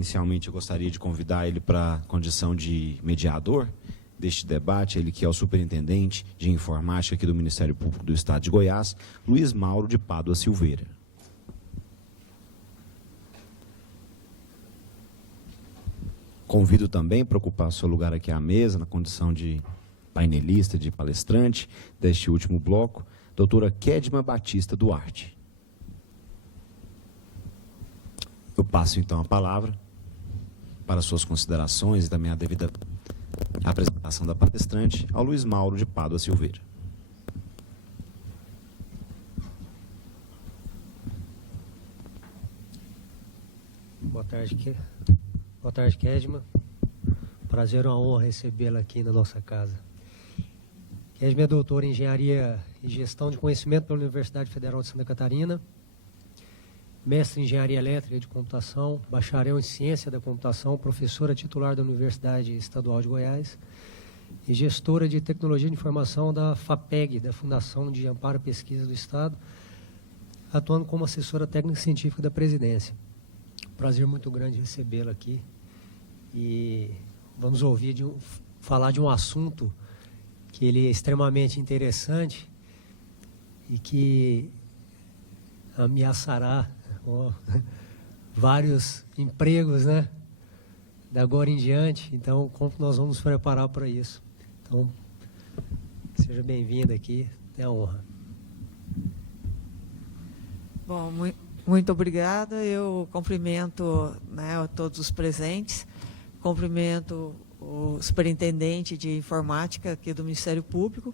Inicialmente, eu gostaria de convidar ele para a condição de mediador deste debate, ele que é o superintendente de informática aqui do Ministério Público do Estado de Goiás, Luiz Mauro de Pádua Silveira. Convido também para ocupar seu lugar aqui à mesa, na condição de painelista, de palestrante deste último bloco, doutora Kedma Batista Duarte. Eu passo, então, a palavra para suas considerações e também a devida apresentação da palestrante ao Luiz Mauro de Pádua Silveira. Boa tarde, Kedma. Prazer, uma honra recebê-la aqui na nossa casa. Kedma é doutora em Engenharia e Gestão de Conhecimento pela Universidade Federal de Santa Catarina, mestre em Engenharia Elétrica e de Computação, bacharel em Ciência da Computação, professora titular da Universidade Estadual de Goiás e gestora de Tecnologia de Informação da FAPEG, da Fundação de Amparo à Pesquisa do Estado, atuando como assessora técnica científica da presidência. Prazer muito grande recebê-la aqui e vamos ouvir falar de um assunto que ele é extremamente interessante e que ameaçará vários empregos, né, da agora em diante. Então, como nós vamos nos preparar para isso? Então, seja bem-vinda aqui, é uma honra. Bom, muito obrigada. Eu cumprimento, né, a todos os presentes, cumprimento o superintendente de informática aqui do Ministério Público.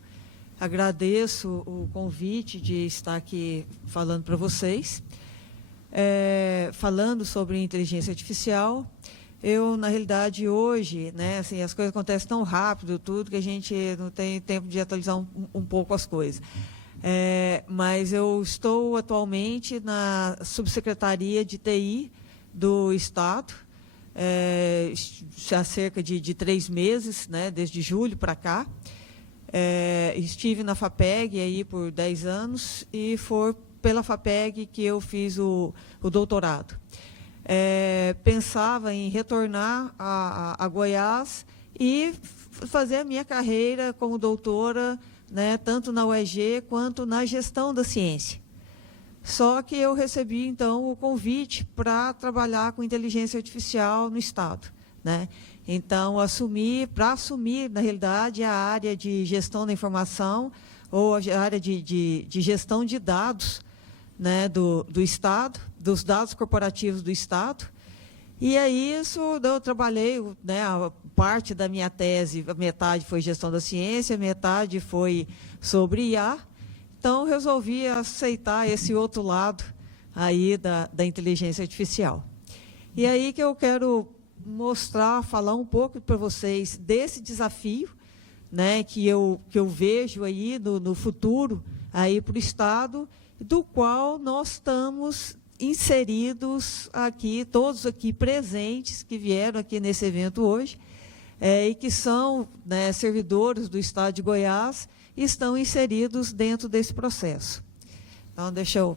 Agradeço o convite de estar aqui falando para vocês. Falando sobre inteligência artificial, eu, na realidade, hoje, né, assim, as coisas acontecem tão rápido, tudo, que a gente não tem tempo de atualizar um pouco as coisas. Mas eu estou atualmente na Subsecretaria de TI do Estado, há cerca de 3 meses, né, desde julho para cá. Estive na FAPEG aí por 10 anos e foi pela FAPEG que eu fiz o doutorado. Pensava em retornar a Goiás e fazer a minha carreira como doutora, né, tanto na UEG quanto na gestão da ciência. Só que eu recebi, então, o convite para trabalhar com inteligência artificial no Estado, né? Então, para assumir, na realidade, a área de gestão da informação ou a área de gestão de dados, né, do Estado, dos dados corporativos do Estado. E aí, isso eu trabalhei, né, a parte da minha tese, a metade foi gestão da ciência, a metade foi sobre IA. Então, resolvi aceitar esse outro lado aí da inteligência artificial. E aí que eu quero falar um pouco para vocês desse desafio, né, que eu vejo aí no futuro aí para o Estado, do qual nós estamos inseridos aqui, todos aqui presentes, que vieram aqui nesse evento hoje, e que são, né, servidores do Estado de Goiás, estão inseridos dentro desse processo. Então, deixa eu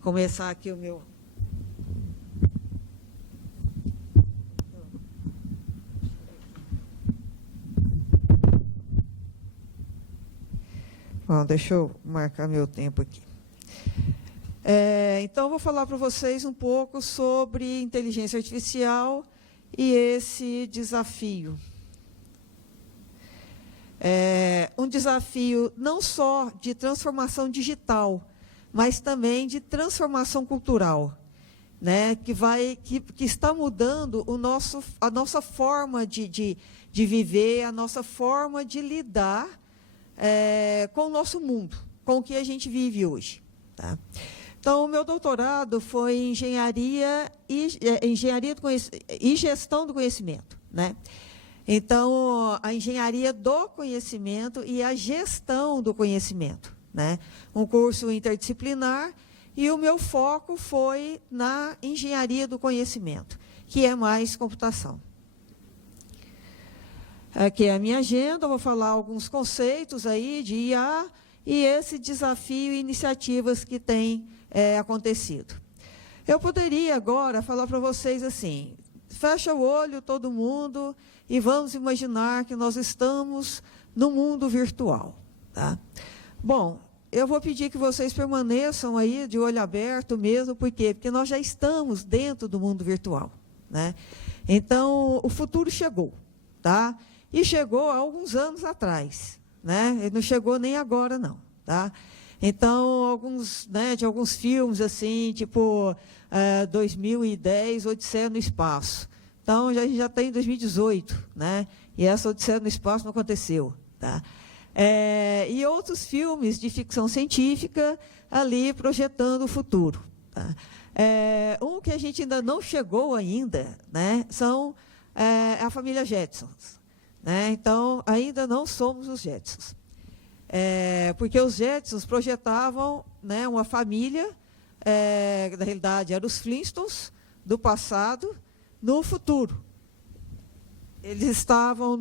começar aqui o meu... Bom, deixa eu marcar meu tempo aqui. Então, eu vou falar para vocês um pouco sobre inteligência artificial e esse desafio. Um desafio não só de transformação digital, mas também de transformação cultural, né, que está mudando a nossa forma de viver, a nossa forma de lidar com o nosso mundo, com o que a gente vive hoje. Tá? Então, o meu doutorado foi em engenharia e gestão do conhecimento, né? Então, a engenharia do conhecimento e a gestão do conhecimento, né? Um curso interdisciplinar, e o meu foco foi na engenharia do conhecimento, que é mais computação. Aqui é a minha agenda, eu vou falar alguns conceitos aí de IA e esse desafio e iniciativas que têm acontecido. Eu poderia agora falar para vocês assim, fecha o olho todo mundo e vamos imaginar que nós estamos no mundo virtual. Tá? Bom, eu vou pedir que vocês permaneçam aí de olho aberto mesmo, por quê? Porque nós já estamos dentro do mundo virtual, né? Então, o futuro chegou, tá? E chegou há alguns anos atrás, né? Ele não chegou nem agora, não, tá? Então, de alguns filmes, assim, tipo 2010, Odisseia no Espaço. Então, a gente já está em 2018, né? E essa Odisseia no Espaço não aconteceu, tá? E outros filmes de ficção científica ali projetando o futuro. Tá? Um que a gente ainda não chegou ainda, né, são a família Jetsons. Né? Então, ainda não somos os Jetsons. Porque os Jetsons projetavam, né, uma família, na realidade, eram os Flintstones do passado, no futuro. Eles estavam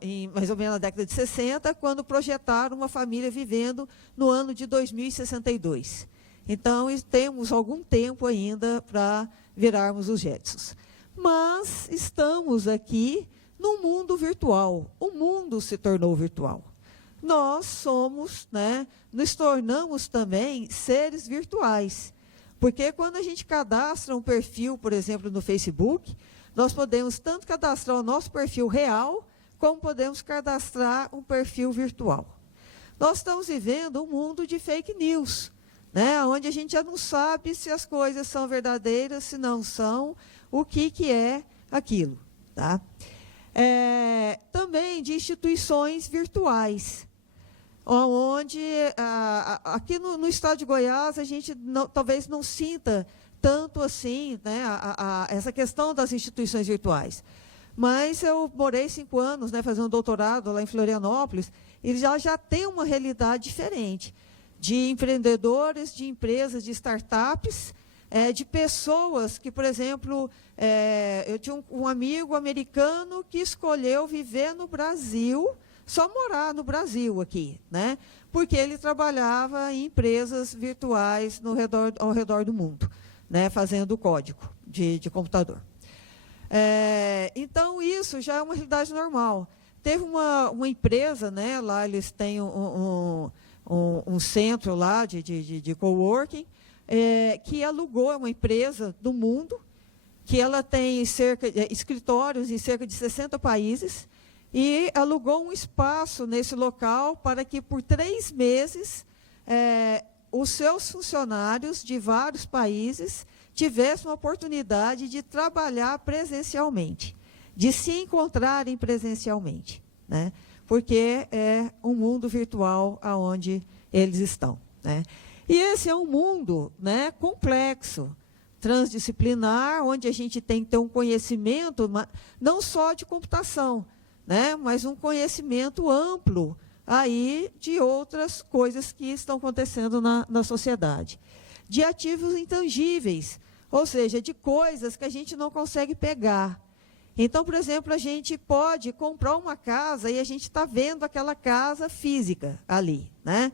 em mais ou menos na década de 60, quando projetaram uma família vivendo no ano de 2062. Então, temos algum tempo ainda para virarmos os Jetsons. Mas estamos aqui no mundo virtual. O mundo se tornou virtual. Nós somos, né, nos tornamos também seres virtuais. Porque quando a gente cadastra um perfil, por exemplo, no Facebook, nós podemos tanto cadastrar o nosso perfil real, como podemos cadastrar um perfil virtual. Nós estamos vivendo um mundo de fake news, né, onde a gente já não sabe se as coisas são verdadeiras, se não são, o que é aquilo. Tá? Também de instituições virtuais, onde, aqui no estado de Goiás, a gente talvez não sinta tanto assim, né, essa questão das instituições virtuais. Mas eu morei 5 anos, né, fazendo um doutorado lá em Florianópolis, e já tem uma realidade diferente, de empreendedores, de empresas, de startups, de pessoas que, por exemplo, eu tinha um amigo americano que escolheu viver no Brasil, só morar no Brasil aqui, né, porque ele trabalhava em empresas virtuais ao redor do mundo. Né, fazendo código de computador. Então, isso já é uma realidade normal. Teve uma empresa, né, lá eles têm um centro lá de coworking, que alugou, uma empresa do mundo, que ela tem escritórios em cerca de 60 países, e alugou um espaço nesse local para que, por 3 meses, os seus funcionários de vários países tivessem uma oportunidade de trabalhar presencialmente, de se encontrarem presencialmente, né? Porque é um mundo virtual onde eles estão. Né? E esse é um mundo, né, complexo, transdisciplinar, onde a gente tem que ter um conhecimento, não só de computação, né, mas um conhecimento amplo aí de outras coisas que estão acontecendo na sociedade. De ativos intangíveis, ou seja, de coisas que a gente não consegue pegar. Então, por exemplo, a gente pode comprar uma casa e a gente está vendo aquela casa física ali. Né?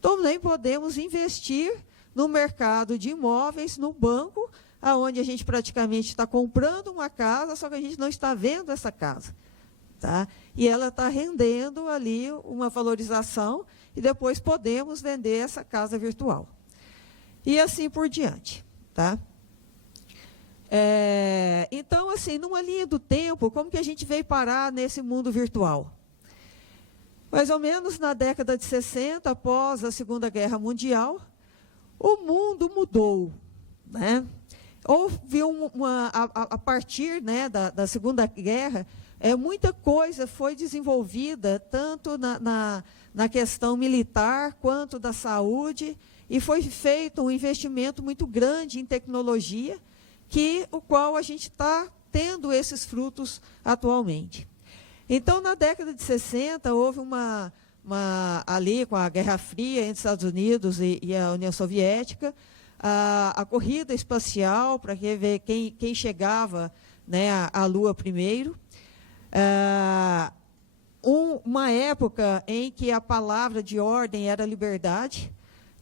Também podemos investir no mercado de imóveis, no banco, onde a gente praticamente está comprando uma casa, só que a gente não está vendo essa casa. Tá? E ela está rendendo ali uma valorização e depois podemos vender essa casa virtual. E assim por diante. Tá? Então, assim, numa linha do tempo, como que a gente veio parar nesse mundo virtual? Mais ou menos na década de 60, após a Segunda Guerra Mundial, o mundo mudou. Né? Houve a partir, né, da Segunda Guerra, muita coisa foi desenvolvida, tanto na questão militar quanto da saúde, e foi feito um investimento muito grande em tecnologia, o qual a gente está tendo esses frutos atualmente. Então, na década de 60, houve ali com a Guerra Fria entre os Estados Unidos e a União Soviética, a corrida espacial para ver quem chegava, né, à Lua primeiro. Uma época em que a palavra de ordem era liberdade,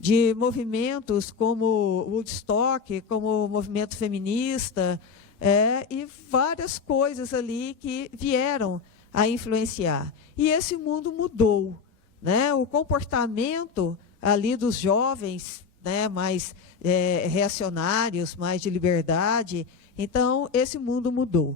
de movimentos como Woodstock, como o movimento feminista, e várias coisas ali que vieram a influenciar. E esse mundo mudou, né? O comportamento ali dos jovens, né, mais reacionários, mais de liberdade. Então, esse mundo mudou.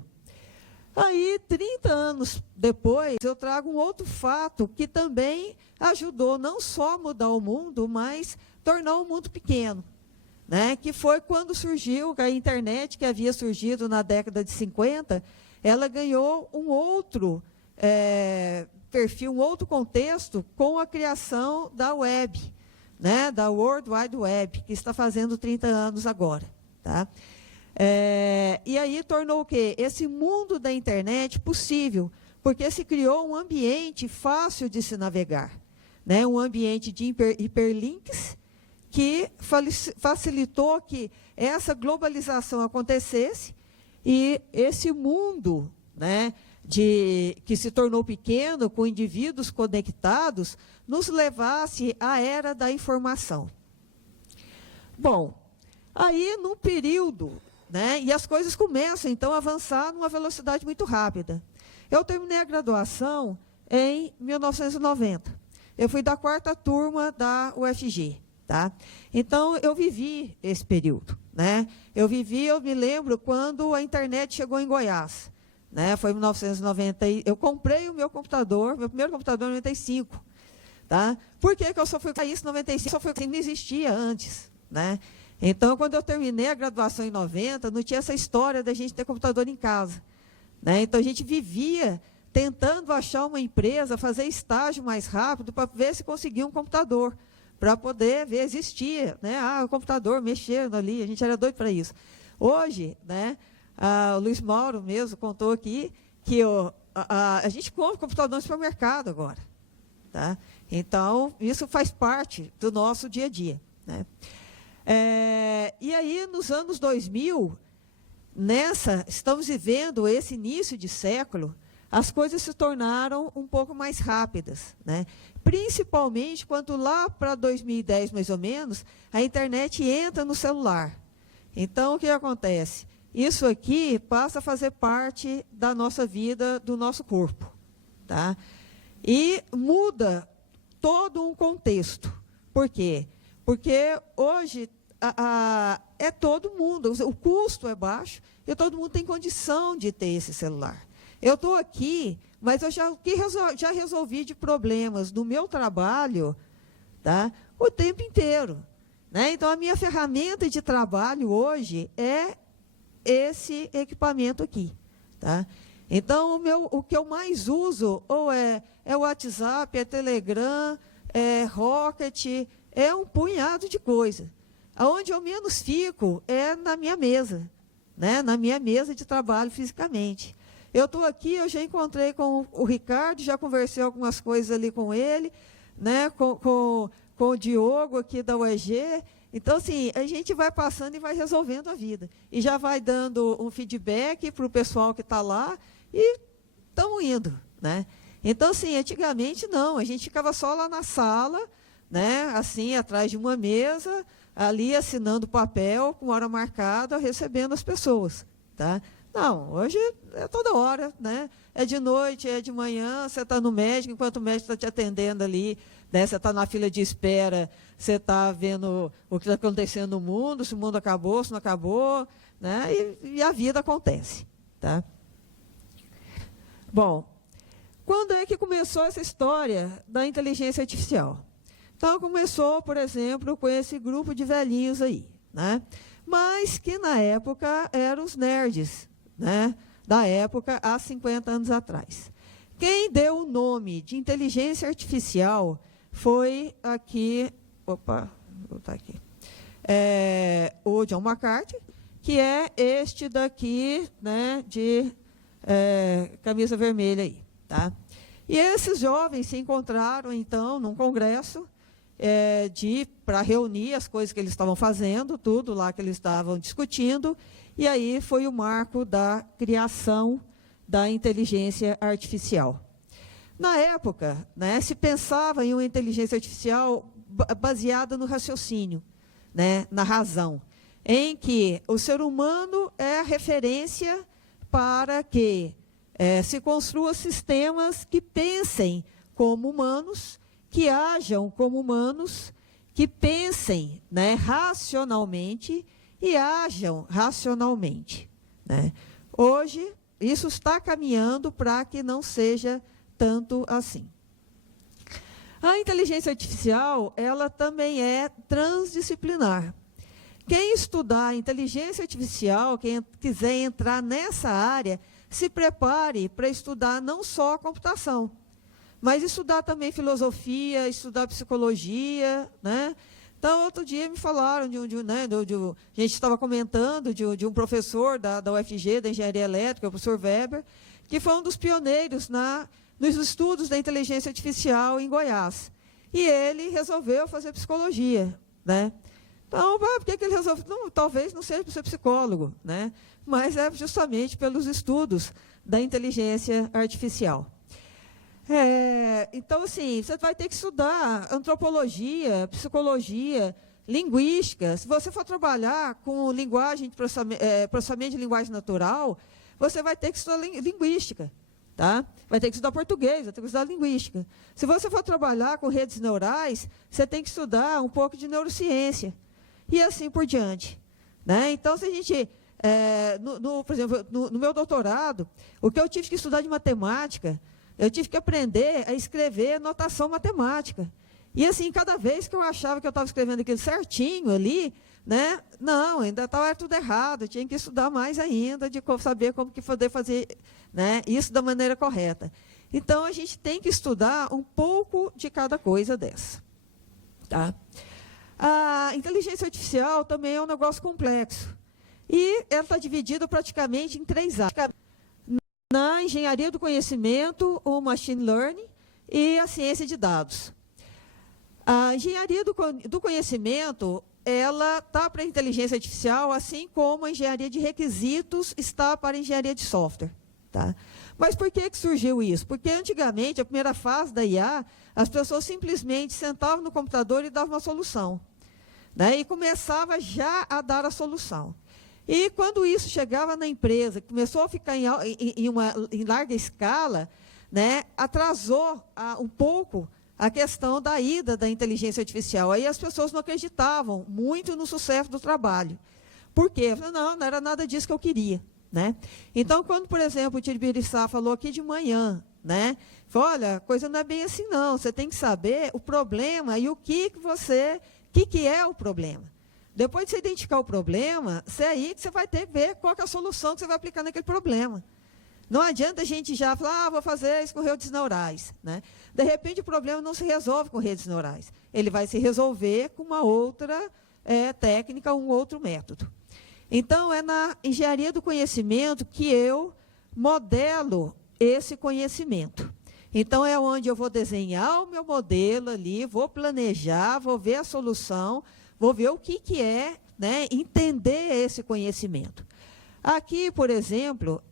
Aí, 30 anos depois, eu trago um outro fato que também ajudou não só a mudar o mundo, mas tornar o mundo pequeno, né? Que foi quando surgiu a internet, que havia surgido na década de 50, ela ganhou um outro perfil, um outro contexto com a criação da web, né? Da World Wide Web, que está fazendo 30 anos agora, tá? E aí tornou o quê? Esse mundo da internet possível, porque se criou um ambiente fácil de se navegar, né? Um ambiente de hiperlinks que facilitou que essa globalização acontecesse e esse mundo, né, que se tornou pequeno, com indivíduos conectados, nos levasse à era da informação. Bom, aí no período, né, e as coisas começam, então, a avançar numa velocidade muito rápida. Eu terminei a graduação em 1990. Eu fui da 4ª turma da UFG. Tá? Então, eu vivi esse período, né? Eu me lembro, quando a internet chegou em Goiás. Né? Foi em 1990. Eu comprei o meu primeiro computador em 95. Tá? Por que eu só fui para isso em 95? Só foi assim, não existia antes. Né? Então, quando eu terminei a graduação em 90, não tinha essa história da gente ter computador em casa. Né? Então, a gente vivia tentando achar uma empresa, fazer estágio mais rápido para ver se conseguia um computador, para poder ver, existia, né? O computador mexendo ali, a gente era doido para isso. Hoje, né, o Luiz Mauro mesmo contou aqui que a gente compra computador no supermercado agora. Tá? Então, isso faz parte do nosso dia a dia. Né? E aí, nos anos 2000, estamos vivendo esse início de século, as coisas se tornaram um pouco mais rápidas, né? Principalmente quando lá para 2010, mais ou menos, a internet entra no celular. Então, o que acontece? Isso aqui passa a fazer parte da nossa vida, do nosso corpo. Tá? E muda todo um contexto. Por quê? Porque hoje é todo mundo, o custo é baixo e todo mundo tem condição de ter esse celular. Eu estou aqui, mas eu já resolvi de problemas do meu trabalho, tá, o tempo inteiro. Né? Então, a minha ferramenta de trabalho hoje é esse equipamento aqui. Tá? Então, o que eu mais uso ou é o WhatsApp, é Telegram, é Rocket, é um punhado de coisa. Onde eu menos fico é na minha mesa, né? Na minha mesa de trabalho fisicamente. Eu estou aqui, eu já encontrei com o Ricardo, já conversei algumas coisas ali com ele, né, com o Diogo aqui da UEG. Então, assim, a gente vai passando e vai resolvendo a vida. E já vai dando um feedback para o pessoal que está lá e estamos indo. Né? Então, assim, antigamente não, a gente ficava só lá na sala, né, assim, atrás de uma mesa, ali assinando papel, com hora marcada, recebendo as pessoas. Tá? Não, hoje é toda hora, né? É de noite, é de manhã, você está no médico, enquanto o médico está te atendendo ali, né? Você está na fila de espera, você está vendo o que está acontecendo no mundo, se o mundo acabou, se não acabou, né? E a vida acontece. Tá? Bom, quando é que começou essa história da inteligência artificial? Então, começou, por exemplo, com esse grupo de velhinhos aí, né? Mas que, na época, eram os nerds, né, da época, há 50 anos atrás. Quem deu o nome de inteligência artificial foi aqui, vou botar aqui, o John McCarthy, que é este daqui, né, de camisa vermelha aí. Tá? E esses jovens se encontraram, então, num congresso para reunir as coisas que eles estavam fazendo, tudo lá que eles estavam discutindo, e aí foi o marco da criação da inteligência artificial. Na época, né, se pensava em uma inteligência artificial baseada no raciocínio, né, na razão, em que o ser humano é a referência para que se construam sistemas que pensem como humanos, que ajam como humanos, que pensem, né, racionalmente e ajam racionalmente, né? Hoje, isso está caminhando para que não seja tanto assim. A inteligência artificial, ela também é transdisciplinar. Quem estudar inteligência artificial, quem quiser entrar nessa área, se prepare para estudar não só a computação, mas estudar também filosofia, estudar psicologia, né? Então, outro dia me falaram, a gente estava comentando de um professor da UFG, da Engenharia Elétrica, o professor Weber, que foi um dos pioneiros nos estudos da inteligência artificial em Goiás. E ele resolveu fazer psicologia, né? Então, por que ele resolveu? Não, talvez não seja para ser psicólogo, né? Mas é justamente pelos estudos da inteligência artificial. Então, assim, você vai ter que estudar antropologia, psicologia, linguística. Se você for trabalhar com linguagem, processamento de linguagem natural, você vai ter que estudar linguística, tá? Vai ter que estudar português, vai ter que estudar linguística. Se você for trabalhar com redes neurais, você tem que estudar um pouco de neurociência. E assim por diante, né? Então, se a gente... por exemplo, no meu doutorado, o que eu tive que estudar de matemática, eu tive que aprender a escrever notação matemática. E, assim, cada vez que eu achava que eu estava escrevendo aquilo certinho ali, né? Não, ainda estava tudo errado, eu tinha que estudar mais ainda, de saber como que poder fazer, né, isso da maneira correta. Então, a gente tem que estudar um pouco de cada coisa dessa, tá? A inteligência artificial também é um negócio complexo. E ela está dividida praticamente em 3 áreas. Na engenharia do conhecimento, o machine learning e a ciência de dados. A engenharia do conhecimento, ela está para a inteligência artificial, assim como a engenharia de requisitos está para a engenharia de software, tá? Mas por que surgiu isso? Porque antigamente, a primeira fase da IA, as pessoas simplesmente sentavam no computador e davam uma solução, né? E começava já a dar a solução. E quando isso chegava na empresa, começou a ficar em larga escala, né, atrasou um pouco a questão da ida da inteligência artificial. Aí as pessoas não acreditavam muito no sucesso do trabalho. Por quê? Não era nada disso que eu queria, né? Então, quando, por exemplo, o Tibiriçá falou aqui de manhã, né, falou, olha, a coisa não é bem assim, não. Você tem que saber o problema e o que é o problema. Depois de você identificar o problema, é aí que você vai ter que ver qual que é a solução que você vai aplicar naquele problema. Não adianta a gente já falar, vou fazer isso com redes neurais, né? De repente, o problema não se resolve com redes neurais. Ele vai se resolver com uma outra técnica, um outro método. Então, é na engenharia do conhecimento que eu modelo esse conhecimento. Então, é onde eu vou desenhar o meu modelo ali, vou planejar, vou ver a solução, vou ver o que é, né, entender esse conhecimento. Aqui, por exemplo,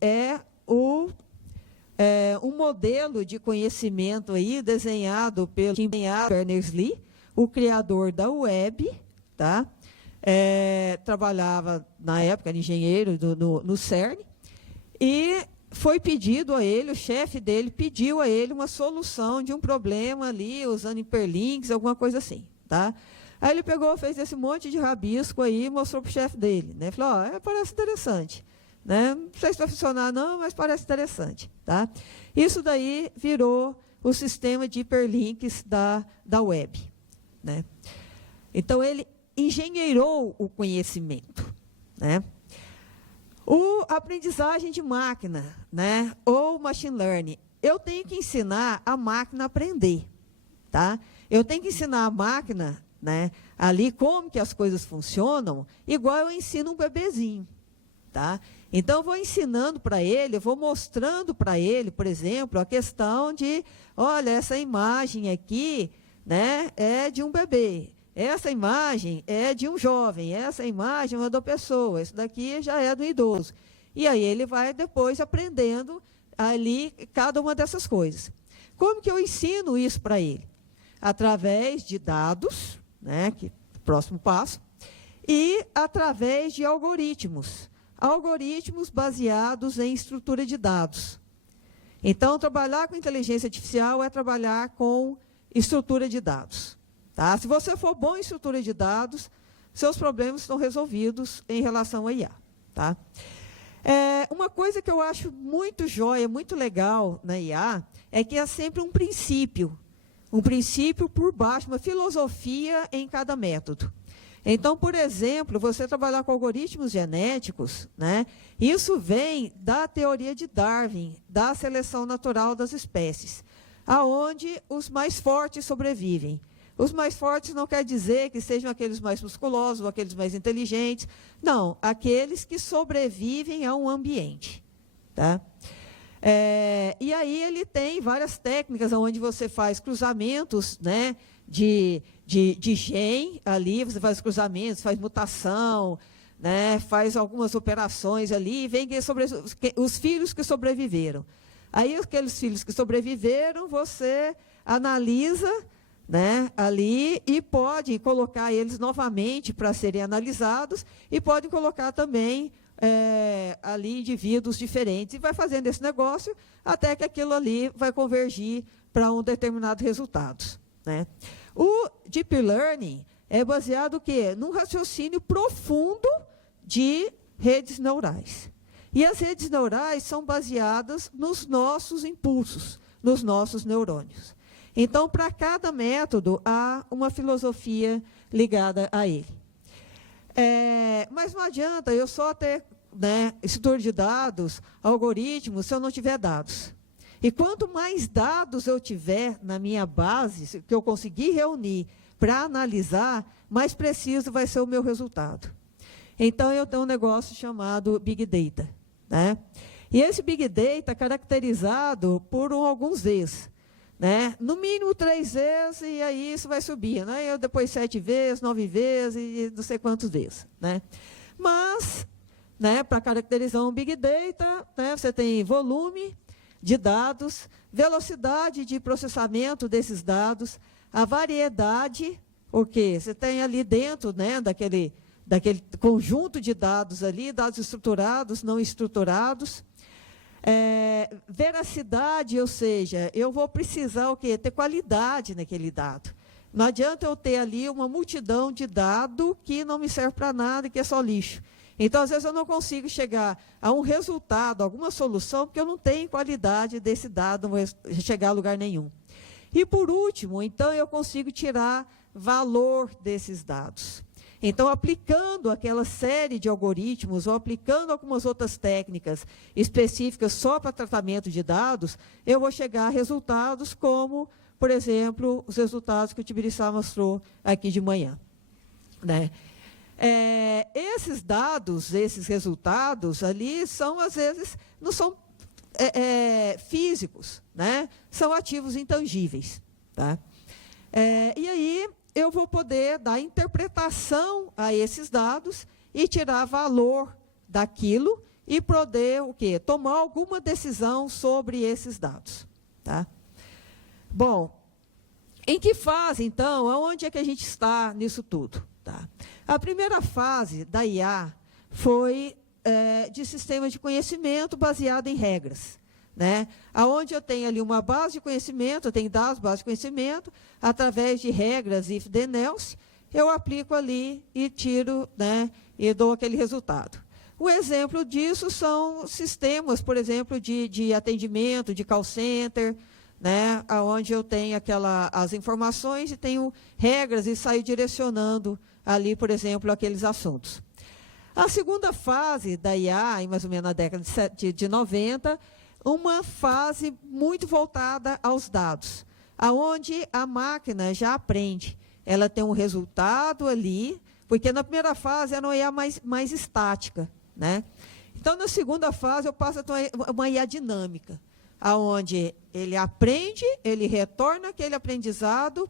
um modelo de conhecimento aí desenhado pelo Tim Berners-Lee, o criador da web, tá? Trabalhava, na época, era engenheiro no CERN, e foi pedido a ele, o chefe dele pediu a ele uma solução de um problema ali, usando hiperlinks, alguma coisa assim, tá? Aí ele pegou, fez esse monte de rabisco aí e mostrou para o chefe dele, né? Falou, parece interessante, né? Não sei se vai funcionar não, mas parece interessante, tá? Isso daí virou o sistema de hiperlinks da web, né? Então, ele engenheirou o conhecimento, né? A aprendizagem de máquina, né? Ou machine learning. Eu tenho que ensinar a máquina a aprender, tá? Eu tenho que ensinar a máquina, né, ali como que as coisas funcionam, igual eu ensino um bebezinho, tá? Então, eu vou ensinando para ele, eu vou mostrando para ele, por exemplo, a questão de, olha, essa imagem aqui, né, é de um bebê, essa imagem é de um jovem, essa imagem é da pessoa, isso daqui já é do idoso. E aí ele vai depois aprendendo ali cada uma dessas coisas. Como que eu ensino isso para ele? Através de dados, né, próximo passo, e através de algoritmos. algoritmos baseados em estrutura de dados. Então, trabalhar com inteligência artificial é trabalhar com estrutura de dados. Tá? Se você for bom em estrutura de dados, seus problemas estão resolvidos em relação a IA. Tá? Uma coisa que eu acho muito jóia, muito legal na IA, é que é sempre um princípio por baixo, uma filosofia em cada método. Então, por exemplo, você trabalhar com algoritmos genéticos, né, isso vem da teoria de Darwin, da seleção natural das espécies, aonde os mais fortes sobrevivem. Os mais fortes não quer dizer que sejam aqueles mais musculosos ou aqueles mais inteligentes. Não, aqueles que sobrevivem a um ambiente. Tá? E aí ele tem várias técnicas onde você faz cruzamentos, né, de gene ali, você faz cruzamentos, faz mutação, né, faz algumas operações ali, e vem os filhos que sobreviveram. Aí aqueles filhos que sobreviveram, você analisa, né, ali, e pode colocar eles novamente para serem analisados, e pode colocar também ali indivíduos diferentes, e vai fazendo esse negócio até que aquilo ali vai convergir para um determinado resultado. Né? O Deep Learning é baseado o quê? Num raciocínio profundo de redes neurais. E as redes neurais são baseadas nos nossos impulsos, nos nossos neurônios. Então, para cada método, há uma filosofia ligada a ele. Mas não adianta eu só ter, né, estrutura de dados, algoritmos, se eu não tiver dados. E quanto mais dados eu tiver na minha base, que eu conseguir reunir para analisar, mais preciso vai ser o meu resultado. Então, eu tenho um negócio chamado Big Data. Né? E esse Big Data é caracterizado por alguns Vs. Né? No mínimo 3 vezes, e aí isso vai subir. Né? Depois 7 vezes, 9 vezes, e não sei quantos vezes. Né? Mas, né, para caracterizar um Big Data, né, você tem volume de dados, velocidade de processamento desses dados, a variedade, porque você tem ali dentro, né, daquele conjunto de dados ali, dados estruturados, não estruturados, veracidade, ou seja, eu vou precisar o quê? Ter qualidade naquele dado. Não adianta eu ter ali uma multidão de dados que não me serve para nada, que é só lixo. Então, às vezes, eu não consigo chegar a um resultado, alguma solução, porque eu não tenho qualidade desse dado, não vou chegar a lugar nenhum. E, por último, então, eu consigo tirar valor desses dados. Então, aplicando aquela série de algoritmos ou aplicando algumas outras técnicas específicas só para tratamento de dados, eu vou chegar a resultados como, por exemplo, os resultados que o Tibiriçá mostrou aqui de manhã. Né? Esses dados, esses resultados ali, são, às vezes, não são físicos, né? São ativos intangíveis. Tá? E aí, eu vou poder dar interpretação a esses dados e tirar valor daquilo e poder o quê? Tomar alguma decisão sobre esses dados. Tá? Bom, em que fase, então, aonde é que a gente está nisso tudo? Tá? A primeira fase da IA foi de sistema de conhecimento baseado em regras. Né? Onde eu tenho ali uma base de conhecimento, eu tenho dados, base de conhecimento, através de regras if, then, else, eu aplico ali e tiro, né, e dou aquele resultado. Um exemplo disso são sistemas, por exemplo, de atendimento, de call center, né, onde eu tenho as informações e tenho regras e saio direcionando ali, por exemplo, aqueles assuntos. A segunda fase da IA, mais ou menos na década de 90, uma fase muito voltada aos dados, aonde a máquina já aprende. Ela tem um resultado ali, porque na primeira fase era uma IA mais estática. Né? Então, na segunda fase, eu passo a ter uma IA dinâmica, aonde ele aprende, ele retorna aquele aprendizado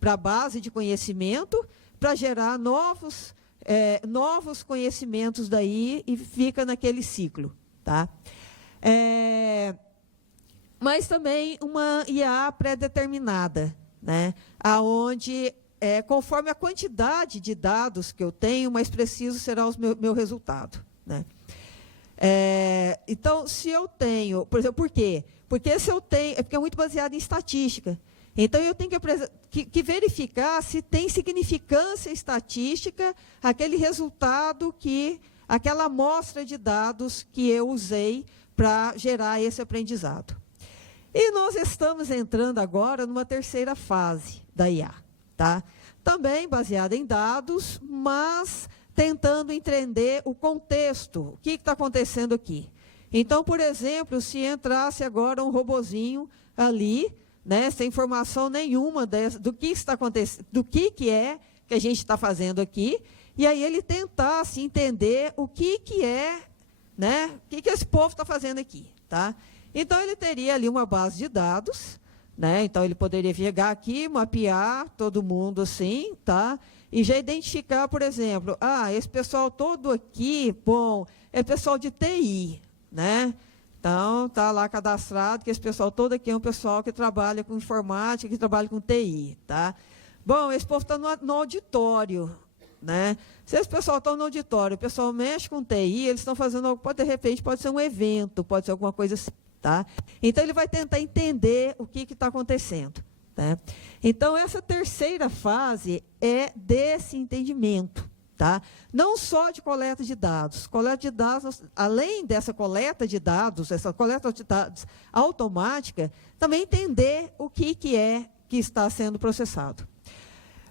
para a base de conhecimento, para gerar novos conhecimentos daí e fica naquele ciclo. Tá? Mas também uma IA pré-determinada, né? Onde, conforme a quantidade de dados que eu tenho, mais preciso será o meu resultado. né? Então, se eu tenho, por exemplo, por quê? Porque se eu tenho, porque é muito baseado em estatística. Então, eu tenho que verificar se tem significância estatística aquele resultado aquela amostra de dados que eu usei para gerar esse aprendizado. E nós estamos entrando agora numa terceira fase da IA, tá? Também baseada em dados, mas tentando entender o contexto, o que está acontecendo aqui. Então, por exemplo, se entrasse agora um robozinho ali, né, sem informação nenhuma do que está acontecendo, do que é que a gente está fazendo aqui, e aí ele tentasse entender o que é, né, o que esse povo está fazendo aqui, tá? Então, ele teria ali uma base de dados, né? Então, ele poderia chegar aqui, mapear todo mundo assim, tá? E já identificar, por exemplo, esse pessoal todo aqui, bom, é pessoal de TI, né? Então, está lá cadastrado que esse pessoal todo aqui é um pessoal que trabalha com informática, que trabalha com TI, tá? Bom, esse povo está no auditório, né? Se esse pessoal está no auditório, o pessoal mexe com TI, eles estão fazendo algo, de repente, pode ser um evento, pode ser alguma coisa assim, tá? Então, ele vai tentar entender o que está acontecendo, tá? Então, essa terceira fase é desse entendimento, tá? Não só de coleta de dados. Coleta de dados, além dessa coleta de dados, essa coleta de dados automática, também entender o que é que está sendo processado.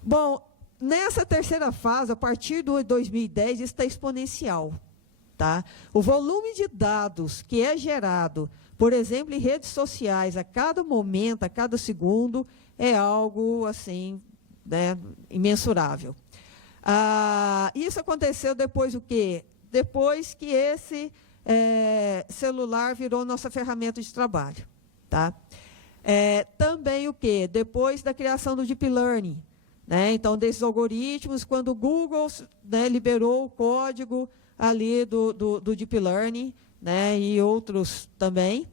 Bom, nessa terceira fase, a partir do 2010, isso está exponencial, tá? O volume de dados que é gerado, por exemplo, em redes sociais, a cada momento, a cada segundo, é algo, assim, né, imensurável. Isso aconteceu depois do quê? Depois que esse celular virou nossa ferramenta de trabalho, tá? Também o quê? Depois da criação do Deep Learning, né? Então, desses algoritmos, quando o Google, né, liberou o código ali do Deep Learning, né, e outros também,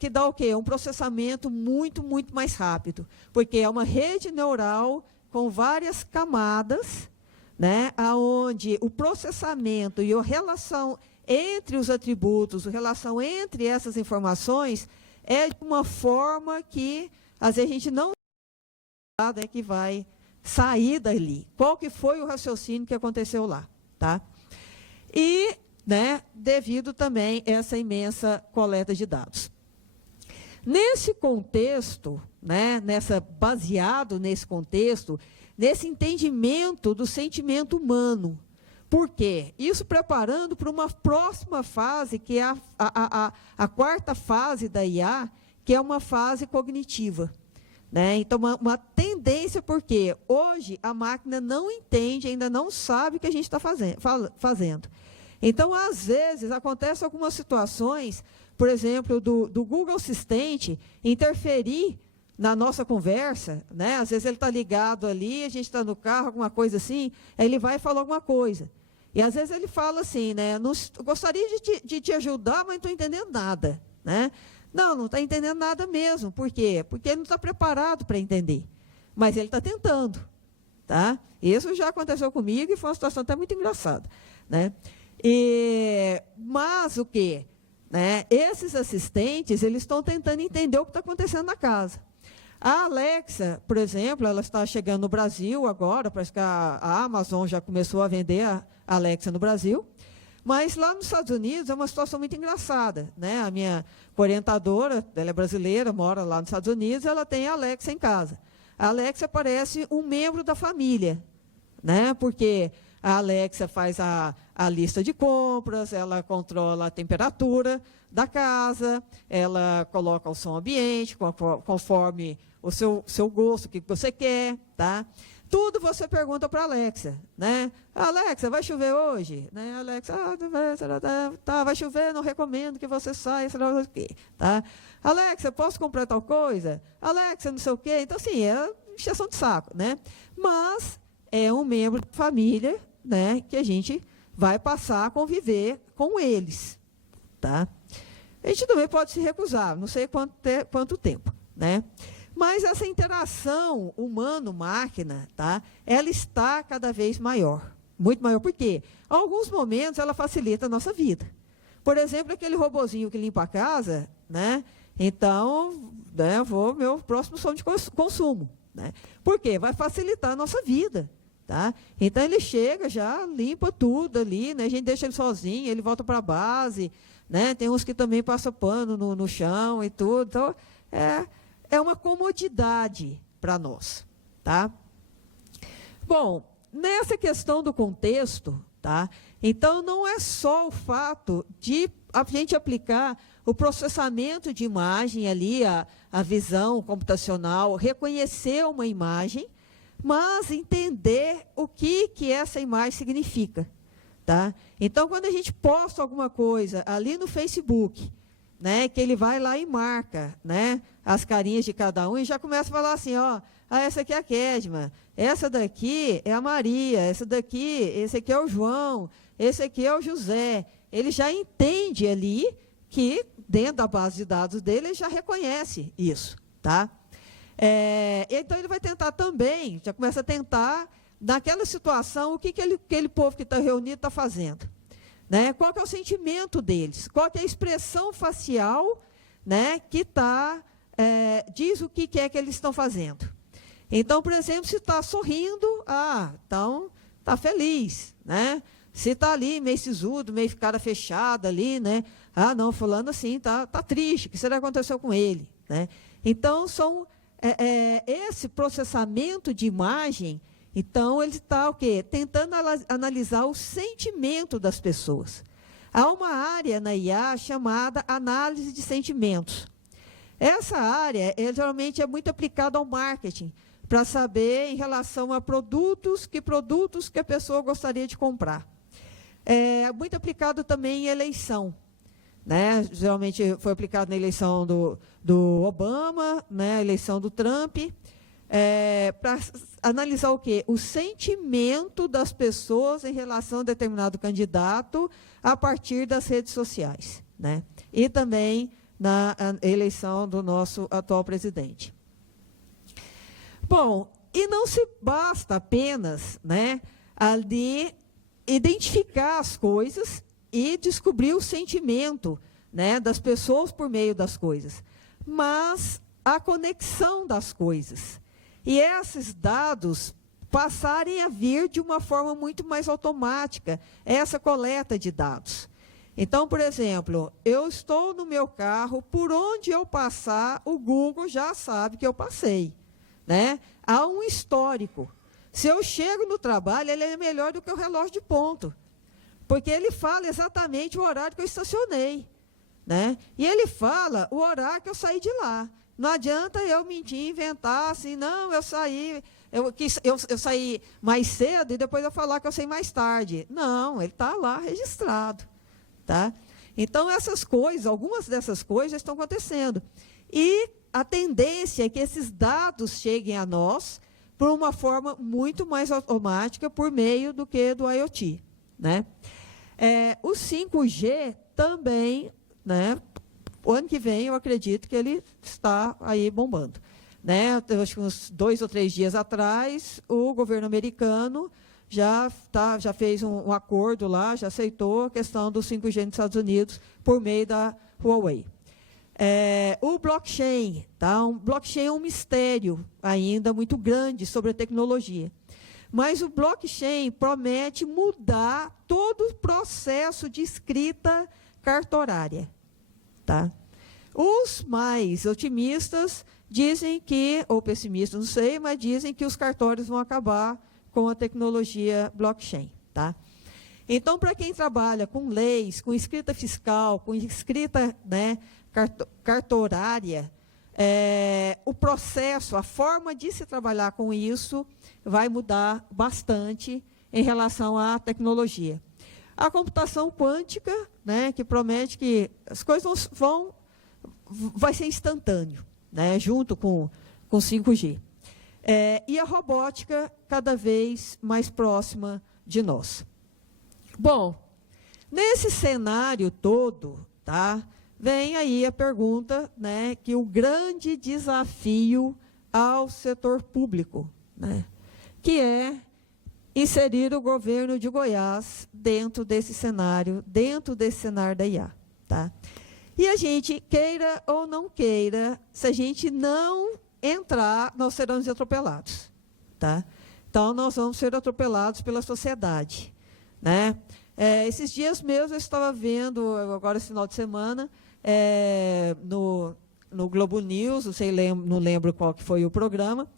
que dá o quê? Um processamento muito, muito mais rápido, porque é uma rede neural com várias camadas, né, onde o processamento e a relação entre os atributos, a relação entre essas informações é de uma forma que, às vezes, a gente não sabe que vai sair dali. Qual que foi o raciocínio que aconteceu lá, tá? E, né, devido também a essa imensa coleta de dados. Nesse contexto, né, baseado nesse contexto, nesse entendimento do sentimento humano. Por quê? Isso preparando para uma próxima fase, que é a quarta fase da IA, que é uma fase cognitiva, né? Então, uma tendência, porque hoje a máquina não entende, ainda não sabe o que a gente está fazendo. Então, às vezes, acontecem algumas situações, por exemplo, do Google Assistente interferir na nossa conversa, né? Às vezes ele está ligado ali, a gente está no carro, alguma coisa assim, aí ele vai e fala alguma coisa. E às vezes ele fala assim, né? Gostaria de te ajudar, mas não estou entendendo nada, né? Não está entendendo nada mesmo. Por quê? Porque ele não está preparado para entender. Mas ele está tentando, tá? Isso já aconteceu comigo e foi uma situação até muito engraçada, né? Mas o quê? Né? Esses assistentes, eles estão tentando entender o que está acontecendo na casa. A Alexa, por exemplo, ela está chegando no Brasil agora, parece que a Amazon já começou a vender a Alexa no Brasil, mas lá nos Estados Unidos é uma situação muito engraçada, né? A minha orientadora, ela é brasileira, mora lá nos Estados Unidos, ela tem a Alexa em casa. A Alexa parece um membro da família, né? Porque a Alexa faz a lista de compras, ela controla a temperatura da casa, ela coloca o som ambiente, conforme o seu gosto, o que você quer, tá? Tudo você pergunta para a Alexa, né? Alexa, vai chover hoje? Né? Alexa, tá, vai chover, não recomendo que você saia, sei lá o quê, tá? Alexa, posso comprar tal coisa? Alexa, não sei o quê. Então, assim, é encheção de saco, né? Mas é um membro da família, né, que a gente vai passar a conviver com eles, tá? A gente também pode se recusar, não sei quanto tempo, né? Mas essa interação humano-máquina, tá? Ela está cada vez maior, Muito maior. Por quê? Em alguns momentos, ela facilita a nossa vida. Por exemplo, aquele robozinho que limpa a casa, né? Então, né, meu próximo sonho de consumo. Né? Por quê? Vai facilitar a nossa vida. Tá? Então, ele chega, já limpa tudo ali, né? A gente deixa ele sozinho, ele volta para a base. Né? Tem uns que também passam pano no chão e tudo. Então, é uma comodidade para nós. Tá? Bom, nessa questão do contexto, tá? Então, não é só o fato de a gente aplicar o processamento de imagem ali, a visão computacional, reconhecer uma imagem, mas entender o que essa imagem significa. Tá? Então, quando a gente posta alguma coisa ali no Facebook, né, que ele vai lá e marca, né, as carinhas de cada um e já começa a falar assim, ó, essa aqui é a Kedma, essa daqui é a Maria, esse aqui é o João, esse aqui é o José. Ele já entende ali que, dentro da base de dados dele, ele já reconhece isso. Tá? Então, ele vai tentar também, já começa a tentar, naquela situação, o que aquele povo que está reunido está fazendo. Né? Qual que é o sentimento deles? Qual que é a expressão facial, né, que diz o que é que eles estão fazendo. Então, por exemplo, se está sorrindo, então está feliz. Né? Se está ali meio sisudo, meio cara fechada ali, né? Não, fulano assim, está triste, o que será que aconteceu com ele? Né? Então, esse processamento de imagem, então, ele está o quê? Tentando analisar o sentimento das pessoas. Há uma área na IA chamada análise de sentimentos. Essa área, geralmente, é muito aplicada ao marketing, para saber em relação a produtos que a pessoa gostaria de comprar. É muito aplicado também em eleição. Né? Geralmente foi aplicado na eleição do Obama, né? A eleição do Trump, para analisar o quê? O sentimento das pessoas em relação a determinado candidato a partir das redes sociais. Né? E também na eleição do nosso atual presidente. Bom, e não se basta apenas, né, ali identificar as coisas e descobrir o sentimento, né, das pessoas por meio das coisas, mas a conexão das coisas. E esses dados passarem a vir de uma forma muito mais automática, essa coleta de dados. Então, por exemplo, eu estou no meu carro, por onde eu passar, o Google já sabe que eu passei. Né? Há um histórico. Se eu chego no trabalho, ele é melhor do que o relógio de ponto, porque ele fala exatamente o horário que eu estacionei. Né? E ele fala o horário que eu saí de lá. Não adianta eu mentir, inventar assim, não, eu saí mais cedo e depois eu falar que eu saí mais tarde. Não, ele está lá registrado. Tá? Então, essas coisas, algumas dessas coisas estão acontecendo. E a tendência é que esses dados cheguem a nós por uma forma muito mais automática por meio do que do IoT. Né? O 5G também, né, o ano que vem, eu acredito que ele está aí bombando. Né? Acho que uns 2 ou 3 dias atrás, o governo americano já fez um acordo lá, já aceitou a questão do 5G nos Estados Unidos por meio da Huawei. O blockchain, tá? O blockchain é um mistério ainda muito grande sobre a tecnologia. Mas o blockchain promete mudar todo o processo de escrita cartorária. Tá? Os mais otimistas dizem que, ou pessimistas, não sei, mas dizem que os cartórios vão acabar com a tecnologia blockchain. Tá? Então, para quem trabalha com leis, com escrita fiscal, com escrita, né, cartorária, o processo, a forma de se trabalhar com isso vai mudar bastante em relação à tecnologia. A computação quântica, né, que promete que as coisas vai ser instantâneo, né, junto com 5G. E a robótica cada vez mais próxima de nós. Bom, nesse cenário todo, tá, vem aí a pergunta, né, que o grande desafio ao setor público, né, que é inserir o governo de Goiás dentro desse cenário da IA. Tá? E a gente, queira ou não queira, se a gente não entrar, nós seremos atropelados. Tá? Então, nós vamos ser atropelados pela sociedade. Né? Esses dias mesmo eu estava vendo, agora esse final de semana, no Globo News, não lembro qual que foi o programa,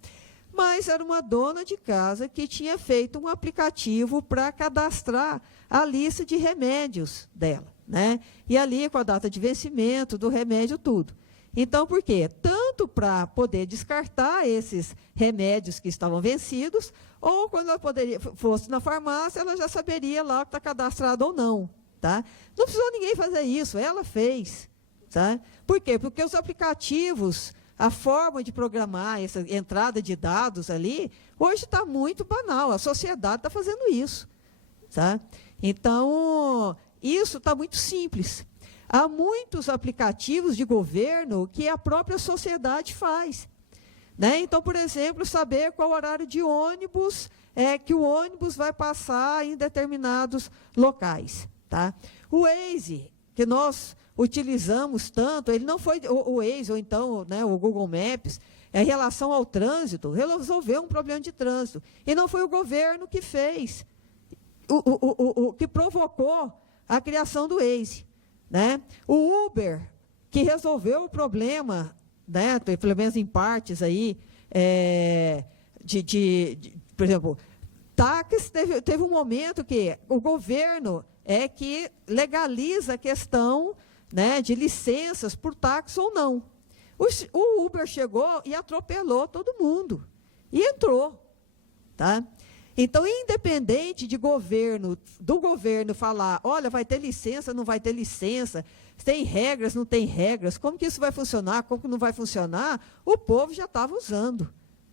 mas era uma dona de casa que tinha feito um aplicativo para cadastrar a lista de remédios dela. Né? E ali com a data de vencimento do remédio, tudo. Então, por quê? Tanto para poder descartar esses remédios que estavam vencidos, ou quando ela fosse na farmácia, ela já saberia lá que está cadastrado ou não. Tá? Não precisou ninguém fazer isso, ela fez. Tá? Por quê? Porque os aplicativos, a forma de programar essa entrada de dados ali, hoje está muito banal, a sociedade está fazendo isso. Tá? Então, isso está muito simples. Há muitos aplicativos de governo que a própria sociedade faz. Né? Então, por exemplo, saber qual horário de ônibus que o ônibus vai passar em determinados locais. Tá? O Waze, que nós utilizamos tanto, ele não foi o Waze, ou então, né, o Google Maps, em relação ao trânsito, resolveu um problema de trânsito. E não foi o governo que fez, que provocou a criação do Waze. Né? O Uber, que resolveu o problema, né, pelo menos em partes aí, por exemplo, táxis, teve um momento que o governo que legaliza a questão, né, de licenças por táxi ou não. O Uber chegou e atropelou todo mundo. E entrou. Tá? Então, independente do governo falar, olha, vai ter licença, não vai ter licença, tem regras, não tem regras, como que isso vai funcionar, como que não vai funcionar, o povo já estava usando.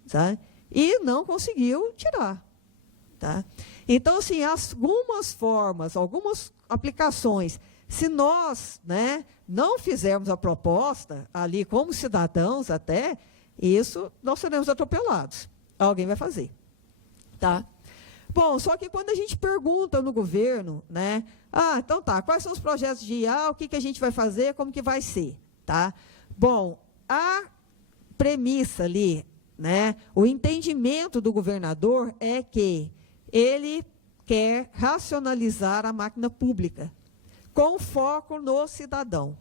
Tá? E não conseguiu tirar. Tá? Então, assim, algumas formas, algumas aplicações, se nós, né, não fizermos a proposta, ali como cidadãos até, isso nós seremos atropelados. Alguém vai fazer. Tá? Bom, só que quando a gente pergunta no governo, né, então tá, quais são os projetos de IA, o que a gente vai fazer, como que vai ser? Tá? Bom, a premissa ali, né, o entendimento do governador é que ele quer racionalizar a máquina pública, com foco no cidadão.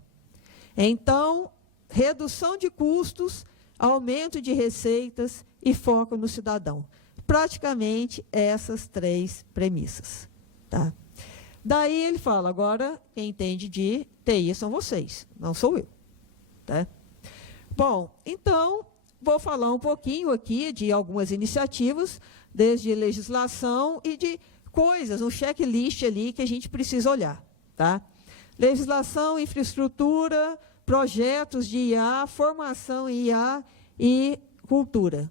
Então, redução de custos, aumento de receitas e foco no cidadão. Praticamente essas três premissas. Tá? Daí ele fala, agora quem entende de TI são vocês, não sou eu. Tá? Bom, então, vou falar um pouquinho aqui de algumas iniciativas, desde legislação e de coisas, um checklist ali que a gente precisa olhar. Tá? Legislação, infraestrutura, projetos de IA, formação em IA e cultura.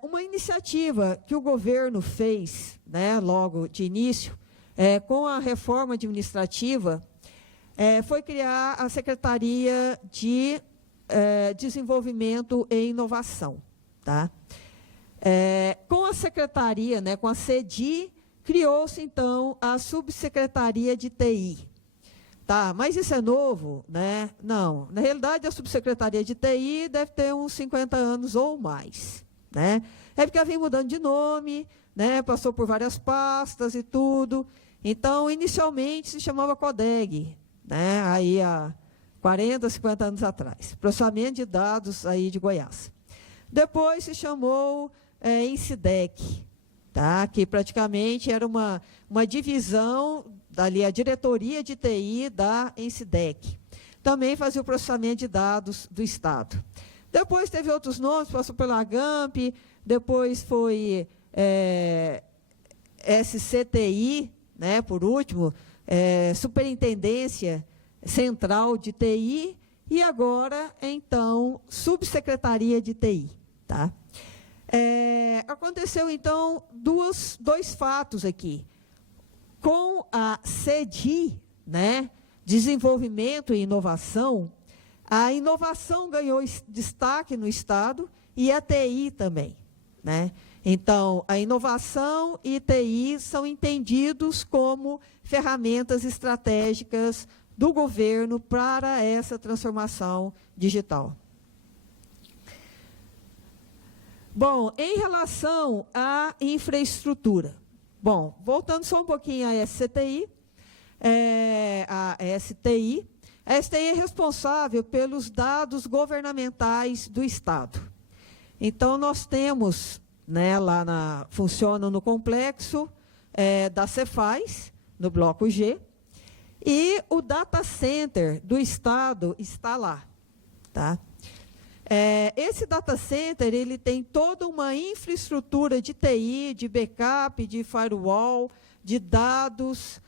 Uma iniciativa que o governo fez, né, logo de início, com a reforma administrativa, foi criar a Secretaria de Desenvolvimento e Inovação. Tá? Com a secretaria, né, com a CEDI, criou-se, então, a Subsecretaria de TI. Tá, mas isso é novo? Né? Não. Na realidade, a Subsecretaria de TI deve ter uns 50 anos ou mais. Né? É porque ela vem mudando de nome, né? Passou por várias pastas e tudo. Então, inicialmente, se chamava CODEG, né? Aí há 40, 50 anos atrás. Processamento de dados aí de Goiás. Depois se chamou INCIDEC, tá? Que praticamente era uma divisão, ali a diretoria de TI da INCIDEC. Também fazia o processamento de dados do Estado. Depois teve outros nomes, passou pela GAMP, depois foi SCTI, né, por último, Superintendência Central de TI, e agora, então, Subsecretaria de TI. Tá? Aconteceu, então, dois fatos aqui. Com a CEDI, né, Desenvolvimento e Inovação, a inovação ganhou destaque no Estado e a TI também. Né? Então, a inovação e TI são entendidos como ferramentas estratégicas do governo para essa transformação digital. Bom, em relação à infraestrutura. Bom, voltando só um pouquinho à SCTI, a STI. A STI é responsável pelos dados governamentais do Estado. Então, nós temos, né, funciona no complexo da Cefaz, no bloco G, e o data center do Estado está lá. Tá? Esse data center ele tem toda uma infraestrutura de TI, de backup, de firewall, de dados,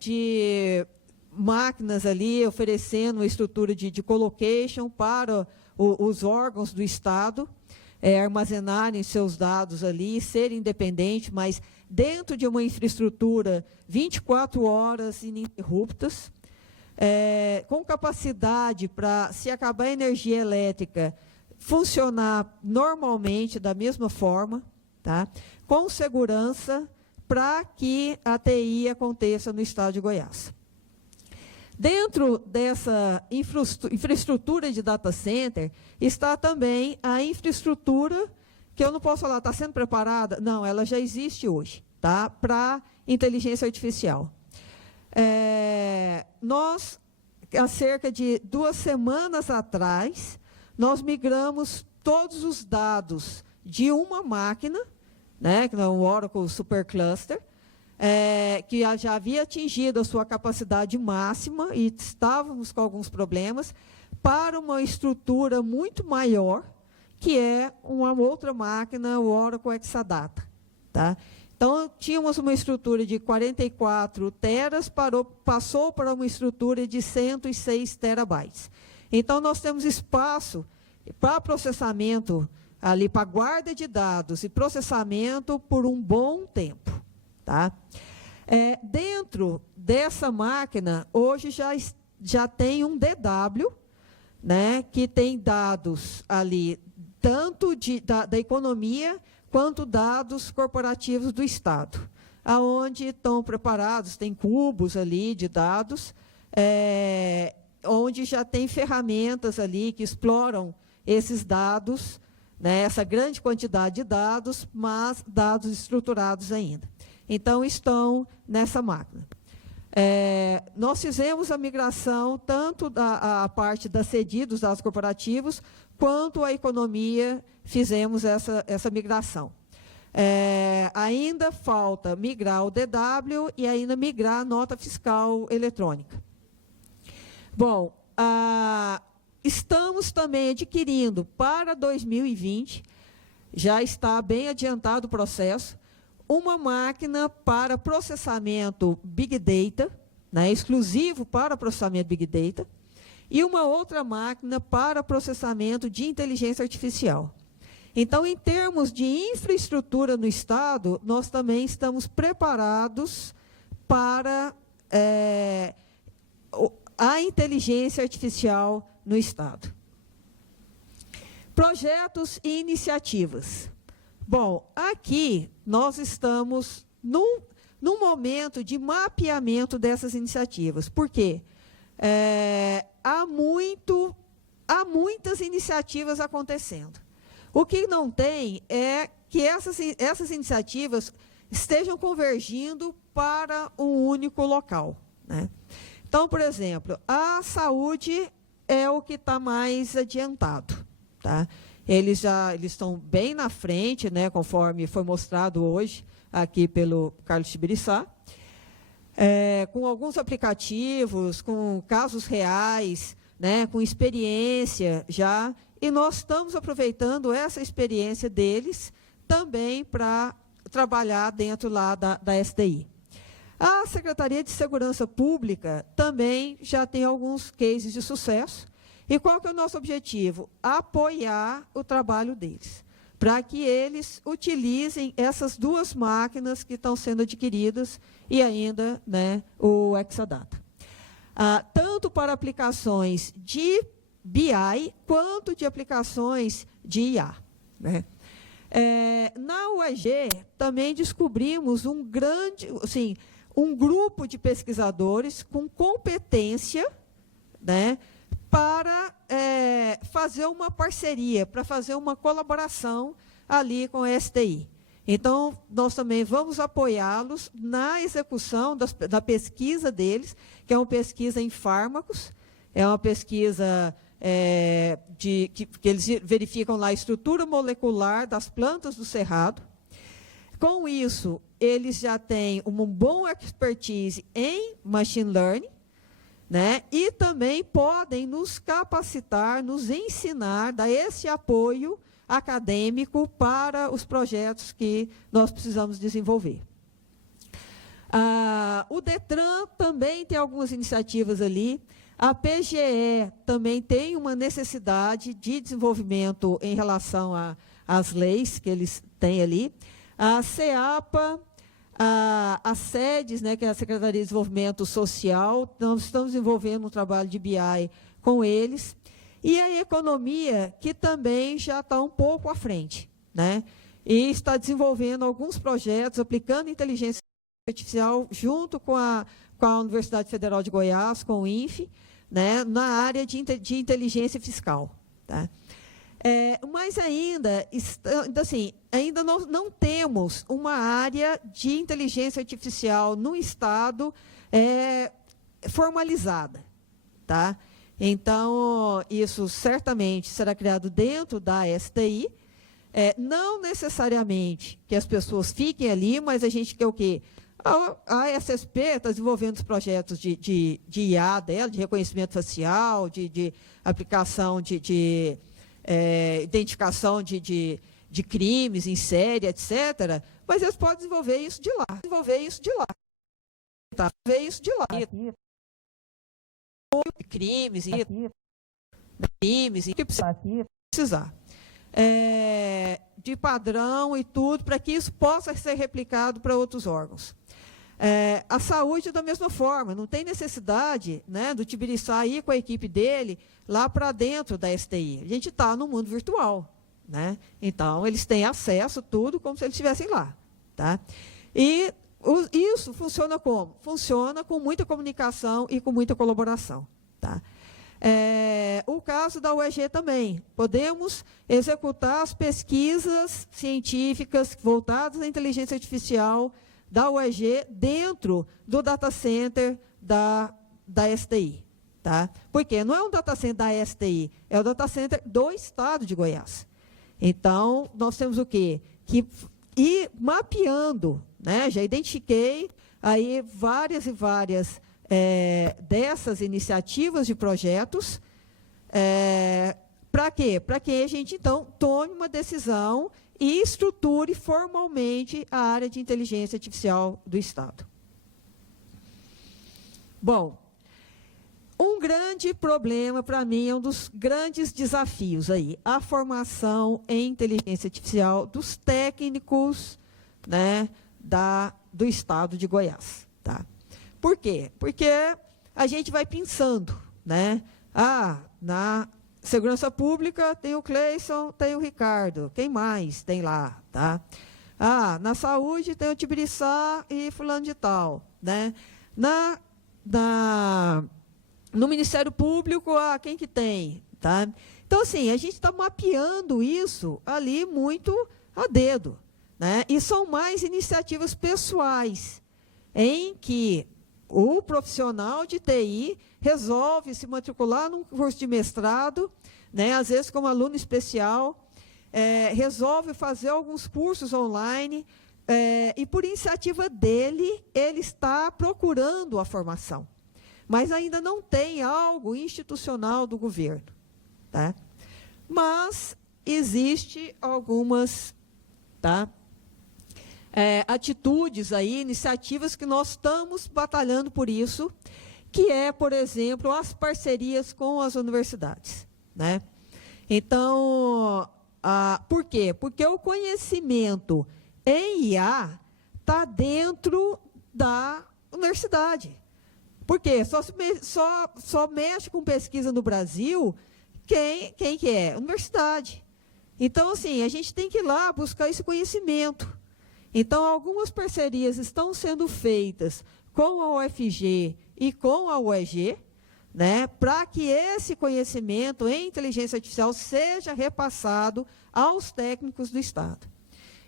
de máquinas ali oferecendo uma estrutura de colocation para os órgãos do Estado armazenarem seus dados ali, serem independentes, mas dentro de uma infraestrutura 24 horas ininterruptas, com capacidade para, se acabar a energia elétrica, funcionar normalmente da mesma forma, tá? Com segurança, para que a TI aconteça no Estado de Goiás. Dentro dessa infraestrutura de data center, está também a infraestrutura, que eu não posso falar, está sendo preparada? Não, ela já existe hoje, tá? Para inteligência artificial. Nós, há cerca de 2 semanas atrás, nós migramos todos os dados de uma máquina, né, que é o Oracle Supercluster, que já havia atingido a sua capacidade máxima e estávamos com alguns problemas, para uma estrutura muito maior, que é uma outra máquina, o Oracle Exadata. Tá? Então, tínhamos uma estrutura de 44 teras, passou para uma estrutura de 106 terabytes. Então, nós temos espaço para processamento, ali para guarda de dados e processamento por um bom tempo. Tá? Dentro dessa máquina, hoje já tem um DW, né, que tem dados ali, tanto da economia, quanto dados corporativos do Estado, aonde estão preparados, tem cubos ali de dados, onde já tem ferramentas ali que exploram esses dados, né, essa grande quantidade de dados, mas dados estruturados ainda. Então, estão nessa máquina. Nós fizemos a migração tanto da parte da CEDI, dos dados corporativos, quanto a economia, fizemos essa migração. Ainda falta migrar o DW e ainda migrar a nota fiscal eletrônica. Bom, estamos também adquirindo para 2020, já está bem adiantado o processo, uma máquina para processamento Big Data, né, exclusivo para processamento Big Data, e uma outra máquina para processamento de inteligência artificial. Então, em termos de infraestrutura no Estado, nós também estamos preparados para a inteligência artificial no Estado. Projetos e iniciativas. Bom, aqui nós estamos num momento de mapeamento dessas iniciativas. Por quê? Há muitas iniciativas acontecendo. O que não tem é que essas iniciativas estejam convergindo para um único local, né? Então, por exemplo, a saúde é o que está mais adiantado, tá? Eles estão bem na frente, né, conforme foi mostrado hoje aqui pelo Carlos Tibiriçá, com alguns aplicativos, com casos reais, né, com experiência já, e nós estamos aproveitando essa experiência deles também para trabalhar dentro lá da SDI. A Secretaria de Segurança Pública também já tem alguns cases de sucesso. E qual que é o nosso objetivo? Apoiar o trabalho deles, para que eles utilizem essas 2 máquinas que estão sendo adquiridas e ainda, né, o Exadata. Tanto para aplicações de BI, quanto de aplicações de IA. Né? Na UEG, também descobrimos um grupo de pesquisadores com competência, né, para fazer uma parceria, para fazer uma colaboração ali com a STI. Então, nós também vamos apoiá-los na execução da pesquisa deles, que é uma pesquisa em fármacos, é uma pesquisa que eles verificam lá a estrutura molecular das plantas do cerrado. Com isso, eles já têm uma boa expertise em machine learning, né? E também podem nos capacitar, nos ensinar, dar esse apoio acadêmico para os projetos que nós precisamos desenvolver. O DETRAN também tem algumas iniciativas ali. A PGE também tem uma necessidade de desenvolvimento em relação às leis que eles têm ali. A CEAPA, a SEDES, né, que é a Secretaria de Desenvolvimento Social, nós estamos desenvolvendo um trabalho de BI com eles. E a economia, que também já está um pouco à frente, né? E está desenvolvendo alguns projetos, aplicando inteligência artificial junto com a Universidade Federal de Goiás, com o INFE, né, na área de inteligência fiscal. Tá? Mas ainda não temos uma área de inteligência artificial no Estado formalizada. Tá? Então, isso certamente será criado dentro da STI, não necessariamente que as pessoas fiquem ali, mas a gente quer o quê? A SSP está desenvolvendo os projetos de IA dela, de reconhecimento facial, de aplicação de identificação de crimes em série, etc. Mas eles podem desenvolver isso de lá. Crimes, que precisar. De padrão e tudo, para que isso possa ser replicado para outros órgãos. A saúde, da mesma forma, não tem necessidade, né, do Tibiriçá ir com a equipe dele lá para dentro da STI. A gente está no mundo virtual, né? Então, eles têm acesso a tudo como se eles estivessem lá. Tá? E isso funciona como? Funciona com muita comunicação e com muita colaboração. Tá? O caso da UEG também. Podemos executar as pesquisas científicas voltadas à inteligência artificial da UEG dentro do data center da STI. Tá? Porque não é um data center da STI, é o data center do Estado de Goiás. Então, nós temos o quê? Que ir mapeando, né? Já identifiquei aí várias e várias dessas iniciativas de projetos. Para quê? Para que a gente, então, tome uma decisão e estruture formalmente a área de inteligência artificial do Estado. Bom, um grande problema para mim, um dos grandes desafios aí, a formação em inteligência artificial dos técnicos, né, do Estado de Goiás. Tá? Por quê? Porque a gente vai pensando, né? Na segurança pública tem o Cleison, tem o Ricardo, quem mais tem lá? Tá? Na saúde tem o Tibiriçá e fulano de tal. Né? No Ministério Público, quem que tem? Tá? Então, assim, a gente está mapeando isso ali muito a dedo. Né? E são mais iniciativas pessoais, em que o profissional de TI resolve se matricular num curso de mestrado, né, às vezes como aluno especial, resolve fazer alguns cursos online, e por iniciativa dele, ele está procurando a formação. Mas ainda não tem algo institucional do governo. Tá? Mas existe algumas... Tá? Atitudes aí, iniciativas que nós estamos batalhando por isso, que é, por exemplo, as parcerias com as universidades. Né? Então, por quê? Porque o conhecimento em IA está dentro da universidade. Por quê? Só mexe com pesquisa no Brasil quem que é? Universidade. Então, assim, a gente tem que ir lá buscar esse conhecimento. Então, algumas parcerias estão sendo feitas com a UFG e com a UEG, né, para que esse conhecimento em inteligência artificial seja repassado aos técnicos do Estado.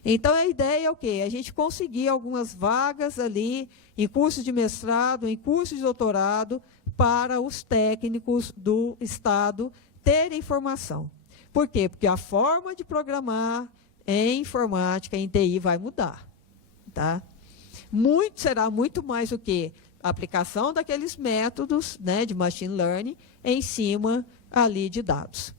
Então, a ideia é o quê? A gente conseguir algumas vagas ali em cursos de mestrado, em cursos de doutorado, para os técnicos do Estado terem formação. Por quê? Porque a forma de programar em informática, em TI, vai mudar. Tá? Será muito mais o quê? A aplicação daqueles métodos, né, de machine learning em cima ali de dados.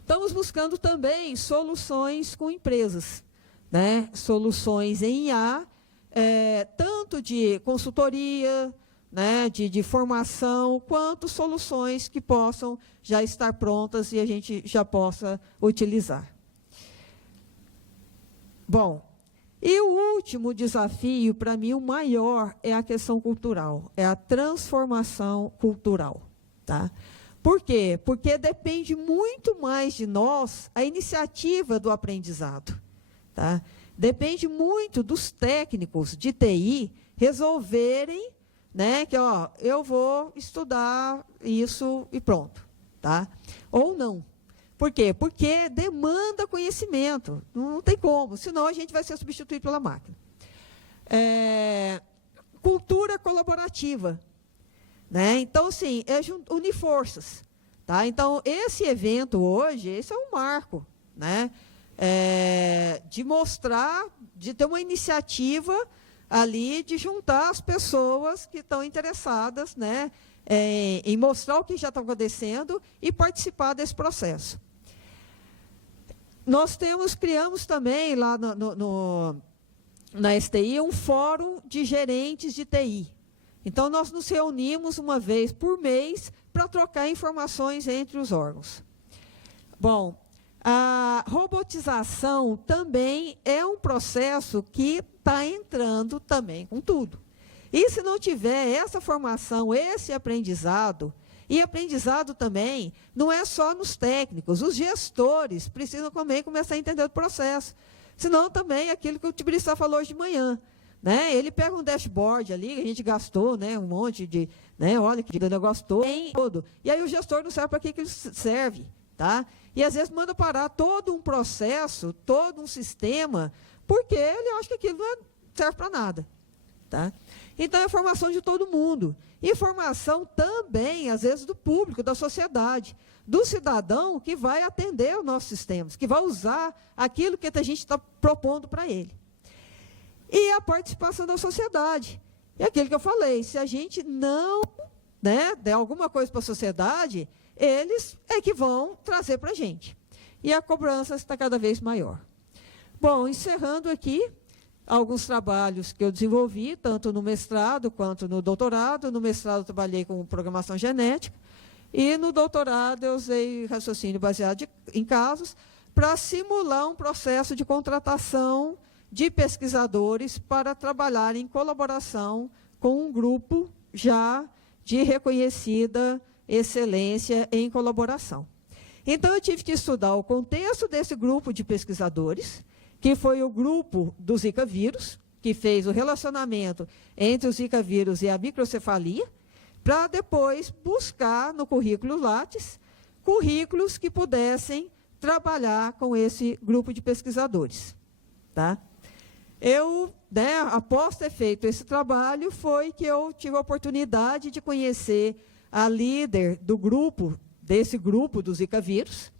Estamos buscando também soluções com empresas, né? Soluções em IA, tanto de consultoria, né, de formação, quanto soluções que possam já estar prontas e a gente já possa utilizar. Bom, e o último desafio, para mim, o maior, é a questão cultural, é a transformação cultural. Tá? Por quê? Porque depende muito mais de nós a iniciativa do aprendizado. Tá? Depende muito dos técnicos de TI resolverem, né, que ó, eu vou estudar isso e pronto. Tá? Ou não. Por quê? Porque demanda conhecimento. Não tem como, senão a gente vai ser substituído pela máquina. Cultura colaborativa. Né? Então, assim, unir forças. Tá? Então, esse evento hoje, esse é um marco, né? De mostrar, de ter uma iniciativa ali, de juntar as pessoas que estão interessadas, né, em mostrar o que já está acontecendo e participar desse processo. Nós criamos também lá na STI um fórum de gerentes de TI. Então, nós nos reunimos uma vez por mês para trocar informações entre os órgãos. Bom, a robotização também é um processo que está entrando também com tudo. E se não tiver essa formação, esse aprendizado, e aprendizado também não é só nos técnicos, os gestores precisam também começar a entender o processo. Senão também aquilo que o Tibiriçá falou hoje de manhã. Né? Ele pega um dashboard ali, que a gente gastou, né, um monte de, né, olha que negócio todo, e aí o gestor não sabe para que ele serve. Tá? E às vezes manda parar todo um processo, todo um sistema, porque ele acha que aquilo não serve para nada. Tá? Então, é formação de todo mundo. E formação também, às vezes, do público, da sociedade, do cidadão que vai atender os nossos sistemas, que vai usar aquilo que a gente está propondo para ele. E a participação da sociedade. É aquilo que eu falei, se a gente não, né, der alguma coisa para a sociedade, eles é que vão trazer para a gente. E a cobrança está cada vez maior. Bom, encerrando aqui, alguns trabalhos que eu desenvolvi, tanto no mestrado quanto no doutorado. No mestrado, eu trabalhei com programação genética, e no doutorado, eu usei raciocínio baseado em casos para simular um processo de contratação de pesquisadores para trabalhar em colaboração com um grupo já de reconhecida excelência em colaboração. Então, eu tive que estudar o contexto desse grupo de pesquisadores, que foi o grupo do Zika vírus, que fez o relacionamento entre o Zika vírus e a microcefalia, para depois buscar no currículo Lattes currículos que pudessem trabalhar com esse grupo de pesquisadores. Tá? Eu, né, após ter feito esse trabalho, foi que eu tive a oportunidade de conhecer a líder do grupo, desse grupo do Zika vírus,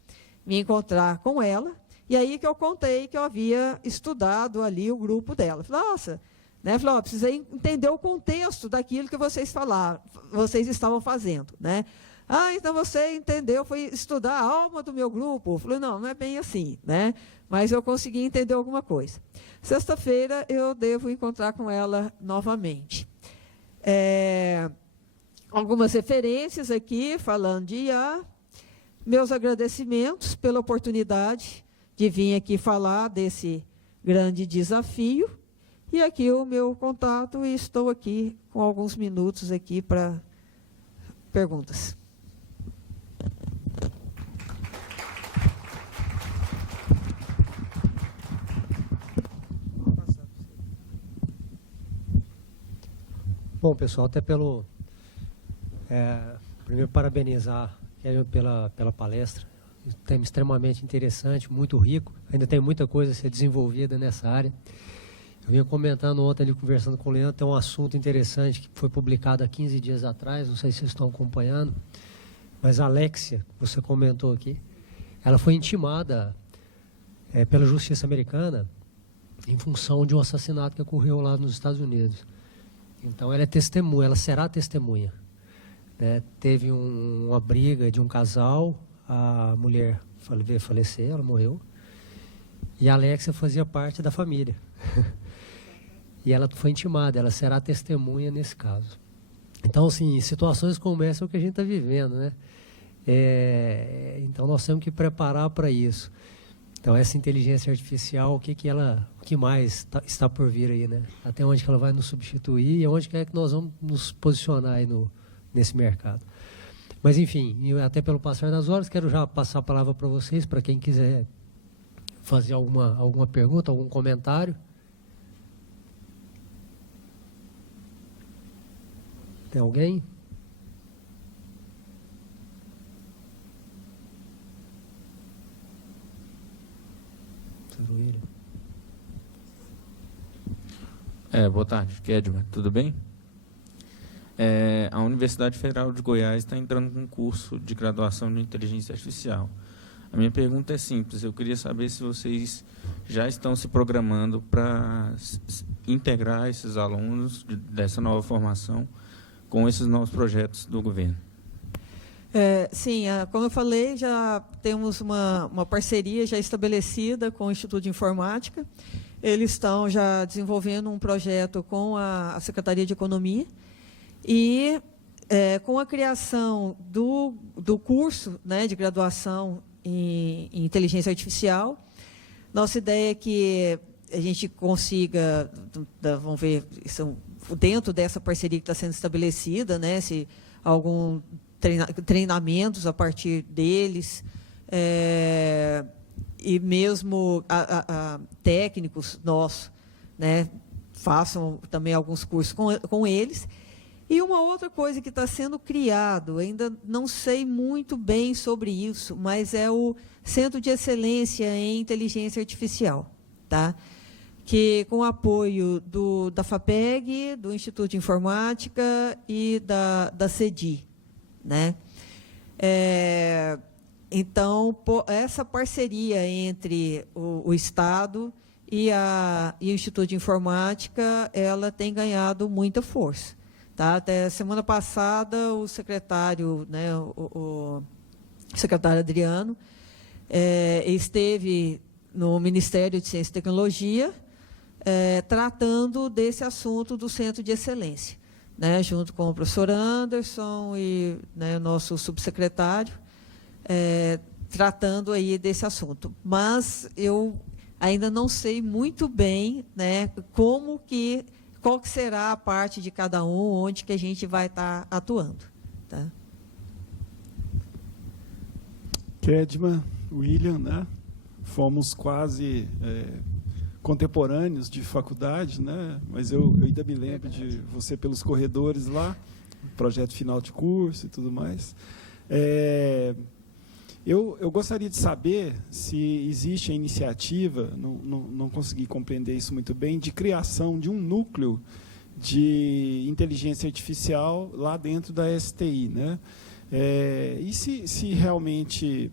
me encontrar com ela. E aí que eu contei que eu havia estudado ali o grupo dela. Falei, nossa, né? Falei, precisei entender o contexto daquilo que vocês falaram, vocês estavam fazendo, né? Ah, então você entendeu, foi estudar a alma do meu grupo. Eu falei, não é bem assim, né? Mas eu consegui entender alguma coisa. Sexta-feira eu devo encontrar com ela novamente. Algumas referências aqui, falando de IA. Meus agradecimentos pela oportunidade de vir aqui falar desse grande desafio. E aqui o meu contato, e estou aqui com alguns minutos aqui para perguntas. Bom, pessoal, até pelo... primeiro, parabenizar pela palestra. Um tema extremamente interessante, muito rico. Ainda tem muita coisa a ser desenvolvida nessa área. Eu vinha comentando ontem, ali, conversando com o Leandro, tem um assunto interessante que foi publicado há 15 dias atrás, não sei se vocês estão acompanhando, mas a Alexia, que você comentou aqui, ela foi intimada pela Justiça Americana em função de um assassinato que ocorreu lá nos Estados Unidos. Então, ela é testemunha, ela será testemunha. Né? Teve uma briga de um casal, a mulher veio falecer, ela morreu, e a Alexia fazia parte da família. E ela foi intimada, ela será testemunha nesse caso. Então, assim, situações como essa é o que a gente está vivendo, né? Então, nós temos que preparar para isso. Então, essa inteligência artificial, o que mais está por vir aí, né? Até onde que ela vai nos substituir e onde que é que nós vamos nos posicionar aí nesse mercado. Mas, enfim, até pelo passar das horas, quero já passar a palavra para vocês, para quem quiser fazer alguma pergunta, algum comentário. Tem alguém? Boa tarde, Kedma, tudo bem? A Universidade Federal de Goiás está entrando com um curso de graduação de inteligência artificial. A minha pergunta é simples, eu queria saber se vocês já estão se programando para integrar esses alunos dessa nova formação com esses novos projetos do governo. Sim, como eu falei, já temos uma parceria já estabelecida com o Instituto de Informática. Eles estão já desenvolvendo um projeto com a Secretaria de Economia e com a criação do curso, né, de graduação em Inteligência Artificial. Nossa ideia é que a gente consiga, vamos ver, dentro dessa parceria que está sendo estabelecida, né, se algum treinamentos a partir deles, e mesmo técnicos nossos, né, façam também alguns cursos com eles. E uma outra coisa que está sendo criado, ainda não sei muito bem sobre isso, mas é o Centro de Excelência em Inteligência Artificial, tá? Que com o apoio da FAPEG, do Instituto de Informática e da CEDI, né? Então, essa parceria entre o Estado e o Instituto de Informática, ela tem ganhado muita força. Tá? Até semana passada, o secretário, né, o secretário Adriano, esteve no Ministério de Ciência e Tecnologia, tratando desse assunto do Centro de Excelência, né, junto com o professor Anderson e, né, o nosso subsecretário, tratando aí desse assunto. Mas eu ainda não sei muito bem, né, qual que será a parte de cada um, onde que a gente vai estar atuando. Tá? Kedma, William, né? Fomos quase contemporâneos de faculdade, né? Mas eu ainda me lembro de você pelos corredores lá, projeto final de curso e tudo mais. Eu gostaria de saber se existe a iniciativa, não consegui compreender isso muito bem, de criação de um núcleo de inteligência artificial lá dentro da STI, né? E se realmente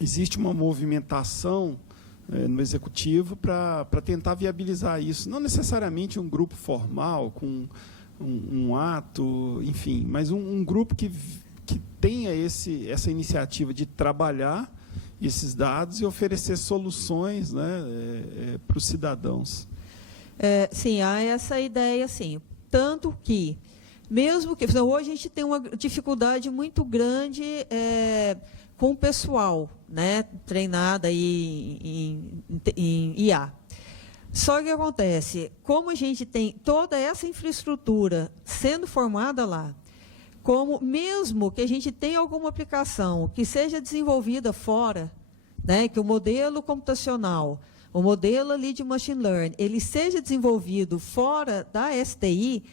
existe uma movimentação no Executivo para tentar viabilizar isso, não necessariamente um grupo formal, com um ato, enfim, mas um grupo que tenha essa iniciativa de trabalhar esses dados e oferecer soluções, né, para os cidadãos. Sim, há essa ideia, sim. Tanto que, mesmo que... Hoje a gente tem uma dificuldade muito grande com o pessoal, né, treinado aí em IA. Só que o que acontece, como a gente tem toda essa infraestrutura sendo formada lá, como mesmo que a gente tenha alguma aplicação que seja desenvolvida fora, né, que o modelo computacional, o modelo ali de machine learning, ele seja desenvolvido fora da STI,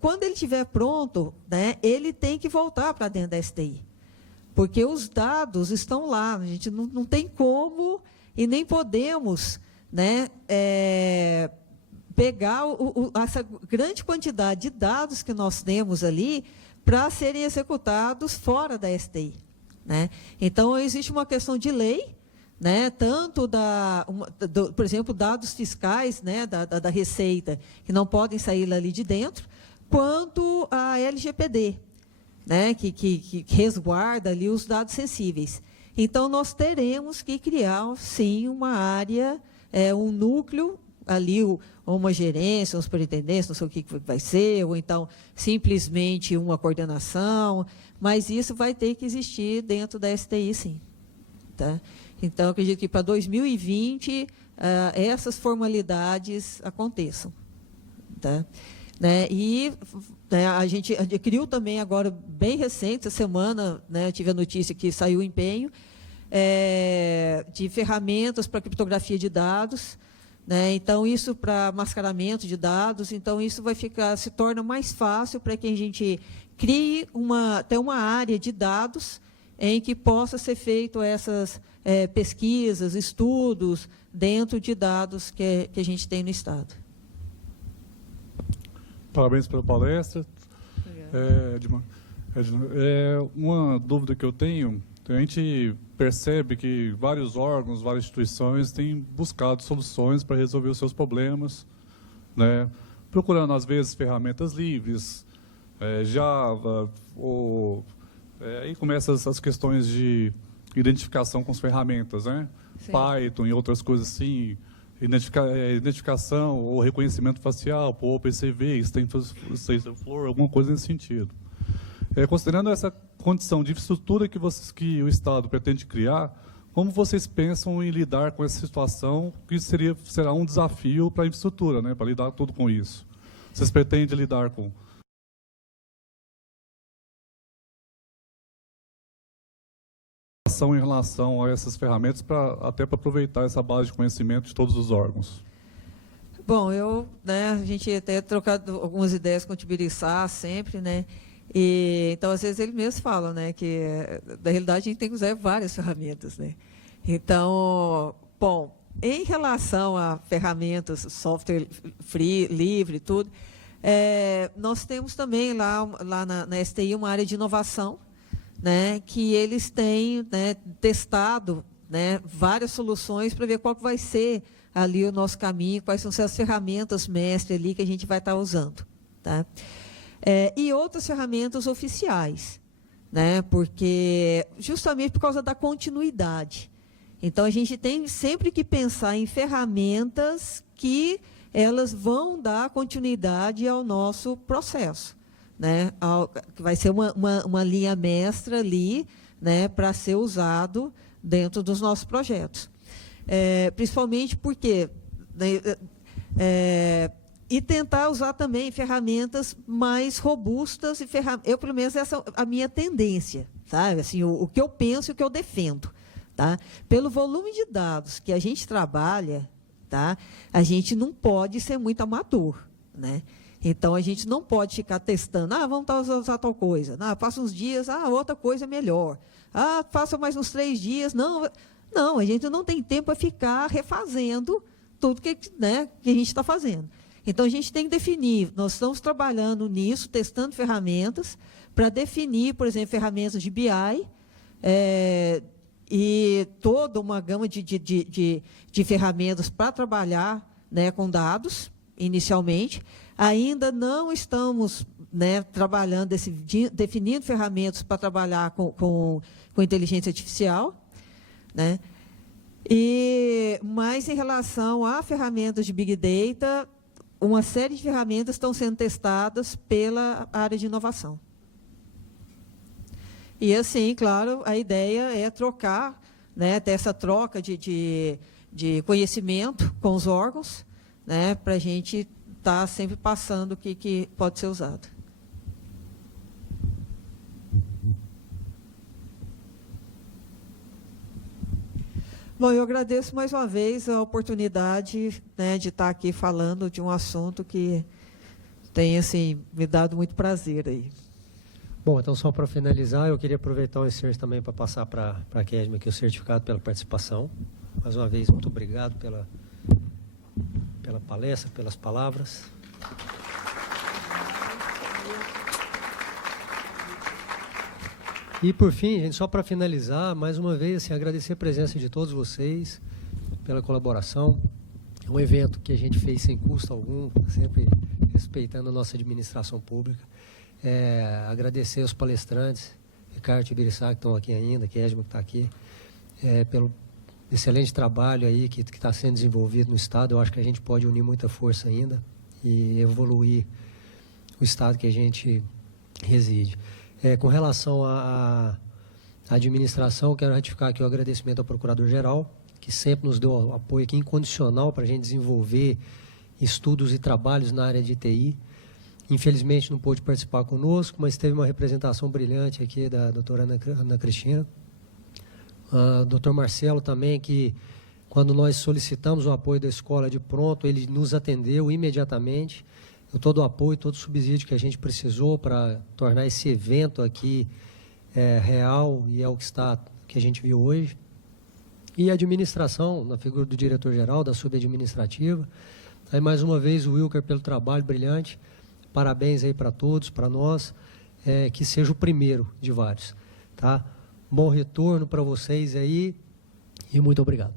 Quando ele estiver pronto, né, ele tem que voltar para dentro da STI. Porque os dados estão lá, a gente não tem como e nem podemos, né, pegar essa grande quantidade de dados que nós temos ali para serem executados fora da STI. Né? Então, existe uma questão de lei, né, tanto por exemplo, dados fiscais, né, da Receita, que não podem sair ali de dentro, quanto a LGPD, né, que resguarda ali os dados sensíveis. Então, nós teremos que criar, sim, uma área, um núcleo, ali, uma gerência, uma superintendência, não sei o que vai ser, ou então, simplesmente uma coordenação, mas isso vai ter que existir dentro da STI, sim. Tá? Então, eu acredito que para 2020, essas formalidades aconteçam. Tá? Né? E a gente adquiriu também, agora, bem recente, essa semana, né, eu tive a notícia que saiu o empenho, de ferramentas para criptografia de dados, né? Então, isso para mascaramento de dados, então isso se torna mais fácil para que a gente crie até uma área de dados em que possa ser feito essas pesquisas, estudos, dentro de dados que a gente tem no Estado. Parabéns pela palestra. Edma, uma dúvida que eu tenho, a gente percebe que vários órgãos, várias instituições têm buscado soluções para resolver os seus problemas, né? Procurando, às vezes, ferramentas livres, Java, aí começam as questões de identificação com as ferramentas, né? Python e outras coisas assim, identificação ou reconhecimento facial, por OpenCV, TensorFlow, alguma coisa nesse sentido. Considerando essa condição de infraestrutura que o Estado pretende criar, como vocês pensam em lidar com essa situação, que será um desafio para a infraestrutura, né, para lidar tudo com isso? Vocês pretendem lidar com em relação a essas ferramentas, até para aproveitar essa base de conhecimento de todos os órgãos? Bom, a gente até trocado algumas ideias com o Tibiriçá sempre, né? Então, às vezes, ele mesmo fala, né, que, na realidade, a gente tem que usar várias ferramentas, né? Então, bom, em relação a ferramentas, software free, livre, tudo, nós temos também lá na STI uma área de inovação, né, que eles têm, né, testado, né, várias soluções para ver qual que vai ser ali o nosso caminho, quais são as ferramentas mestre ali que a gente vai estar usando. Tá? E outras ferramentas oficiais, né, porque justamente por causa da continuidade. Então, a gente tem sempre que pensar em ferramentas que elas vão dar continuidade ao nosso processo. Né, que vai ser uma linha mestra ali, né, para ser usado dentro dos nossos projetos. Principalmente porque... e tentar usar também ferramentas mais robustas, eu, pelo menos, essa é a minha tendência, sabe? Assim, o que eu penso e o que eu defendo. Tá? Pelo volume de dados que a gente trabalha, tá? A gente não pode ser muito amador, né? Então, a gente não pode ficar testando, vamos usar tal coisa, passa uns dias, outra coisa é melhor, passa mais uns 3 dias, não, a gente não tem tempo para ficar refazendo tudo que a gente está fazendo. Então, a gente tem que definir, nós estamos trabalhando nisso, testando ferramentas, para definir, por exemplo, ferramentas de BI, e toda uma gama de ferramentas para trabalhar, né, com dados, inicialmente. Ainda não estamos, né, trabalhando, definindo ferramentas para trabalhar com inteligência artificial, né? Mas, em relação a ferramentas de Big Data, uma série de ferramentas estão sendo testadas pela área de inovação. E, assim, claro, a ideia é trocar, né, ter essa troca de conhecimento com os órgãos, né, para a gente estar sempre passando o que pode ser usado. Bom, eu agradeço mais uma vez a oportunidade, né, de estar aqui falando de um assunto que tem assim, me dado muito prazer aí. Bom, então só para finalizar, eu queria aproveitar o exercício também para passar para a Kedma aqui o certificado pela participação. Mais uma vez, muito obrigado pela palestra, pelas palavras. E, por fim, gente, só para finalizar, mais uma vez, assim, agradecer a presença de todos vocês, pela colaboração. É um evento que a gente fez sem custo algum, sempre respeitando a nossa administração pública. Agradecer aos palestrantes, Ricardo e Tibiriçá, que estão aqui ainda, Kedma, que está aqui, pelo excelente trabalho aí que está sendo desenvolvido no Estado. Eu acho que a gente pode unir muita força ainda e evoluir o Estado que a gente reside. Com relação à administração, quero ratificar aqui o agradecimento ao Procurador-Geral, que sempre nos deu apoio aqui incondicional para a gente desenvolver estudos e trabalhos na área de TI. Infelizmente não pôde participar conosco, mas teve uma representação brilhante aqui da doutora Ana Cristina. Dr. Marcelo também, que quando nós solicitamos o apoio da escola de pronto, ele nos atendeu imediatamente. Todo o apoio, todo o subsídio que a gente precisou para tornar esse evento aqui real, e é o que a gente viu hoje. E a administração, na figura do diretor-geral, da subadministrativa. Aí, mais uma vez, o Wilker pelo trabalho brilhante. Parabéns aí para todos, para nós, que seja o primeiro de vários. Tá? Bom retorno para vocês aí e muito obrigado.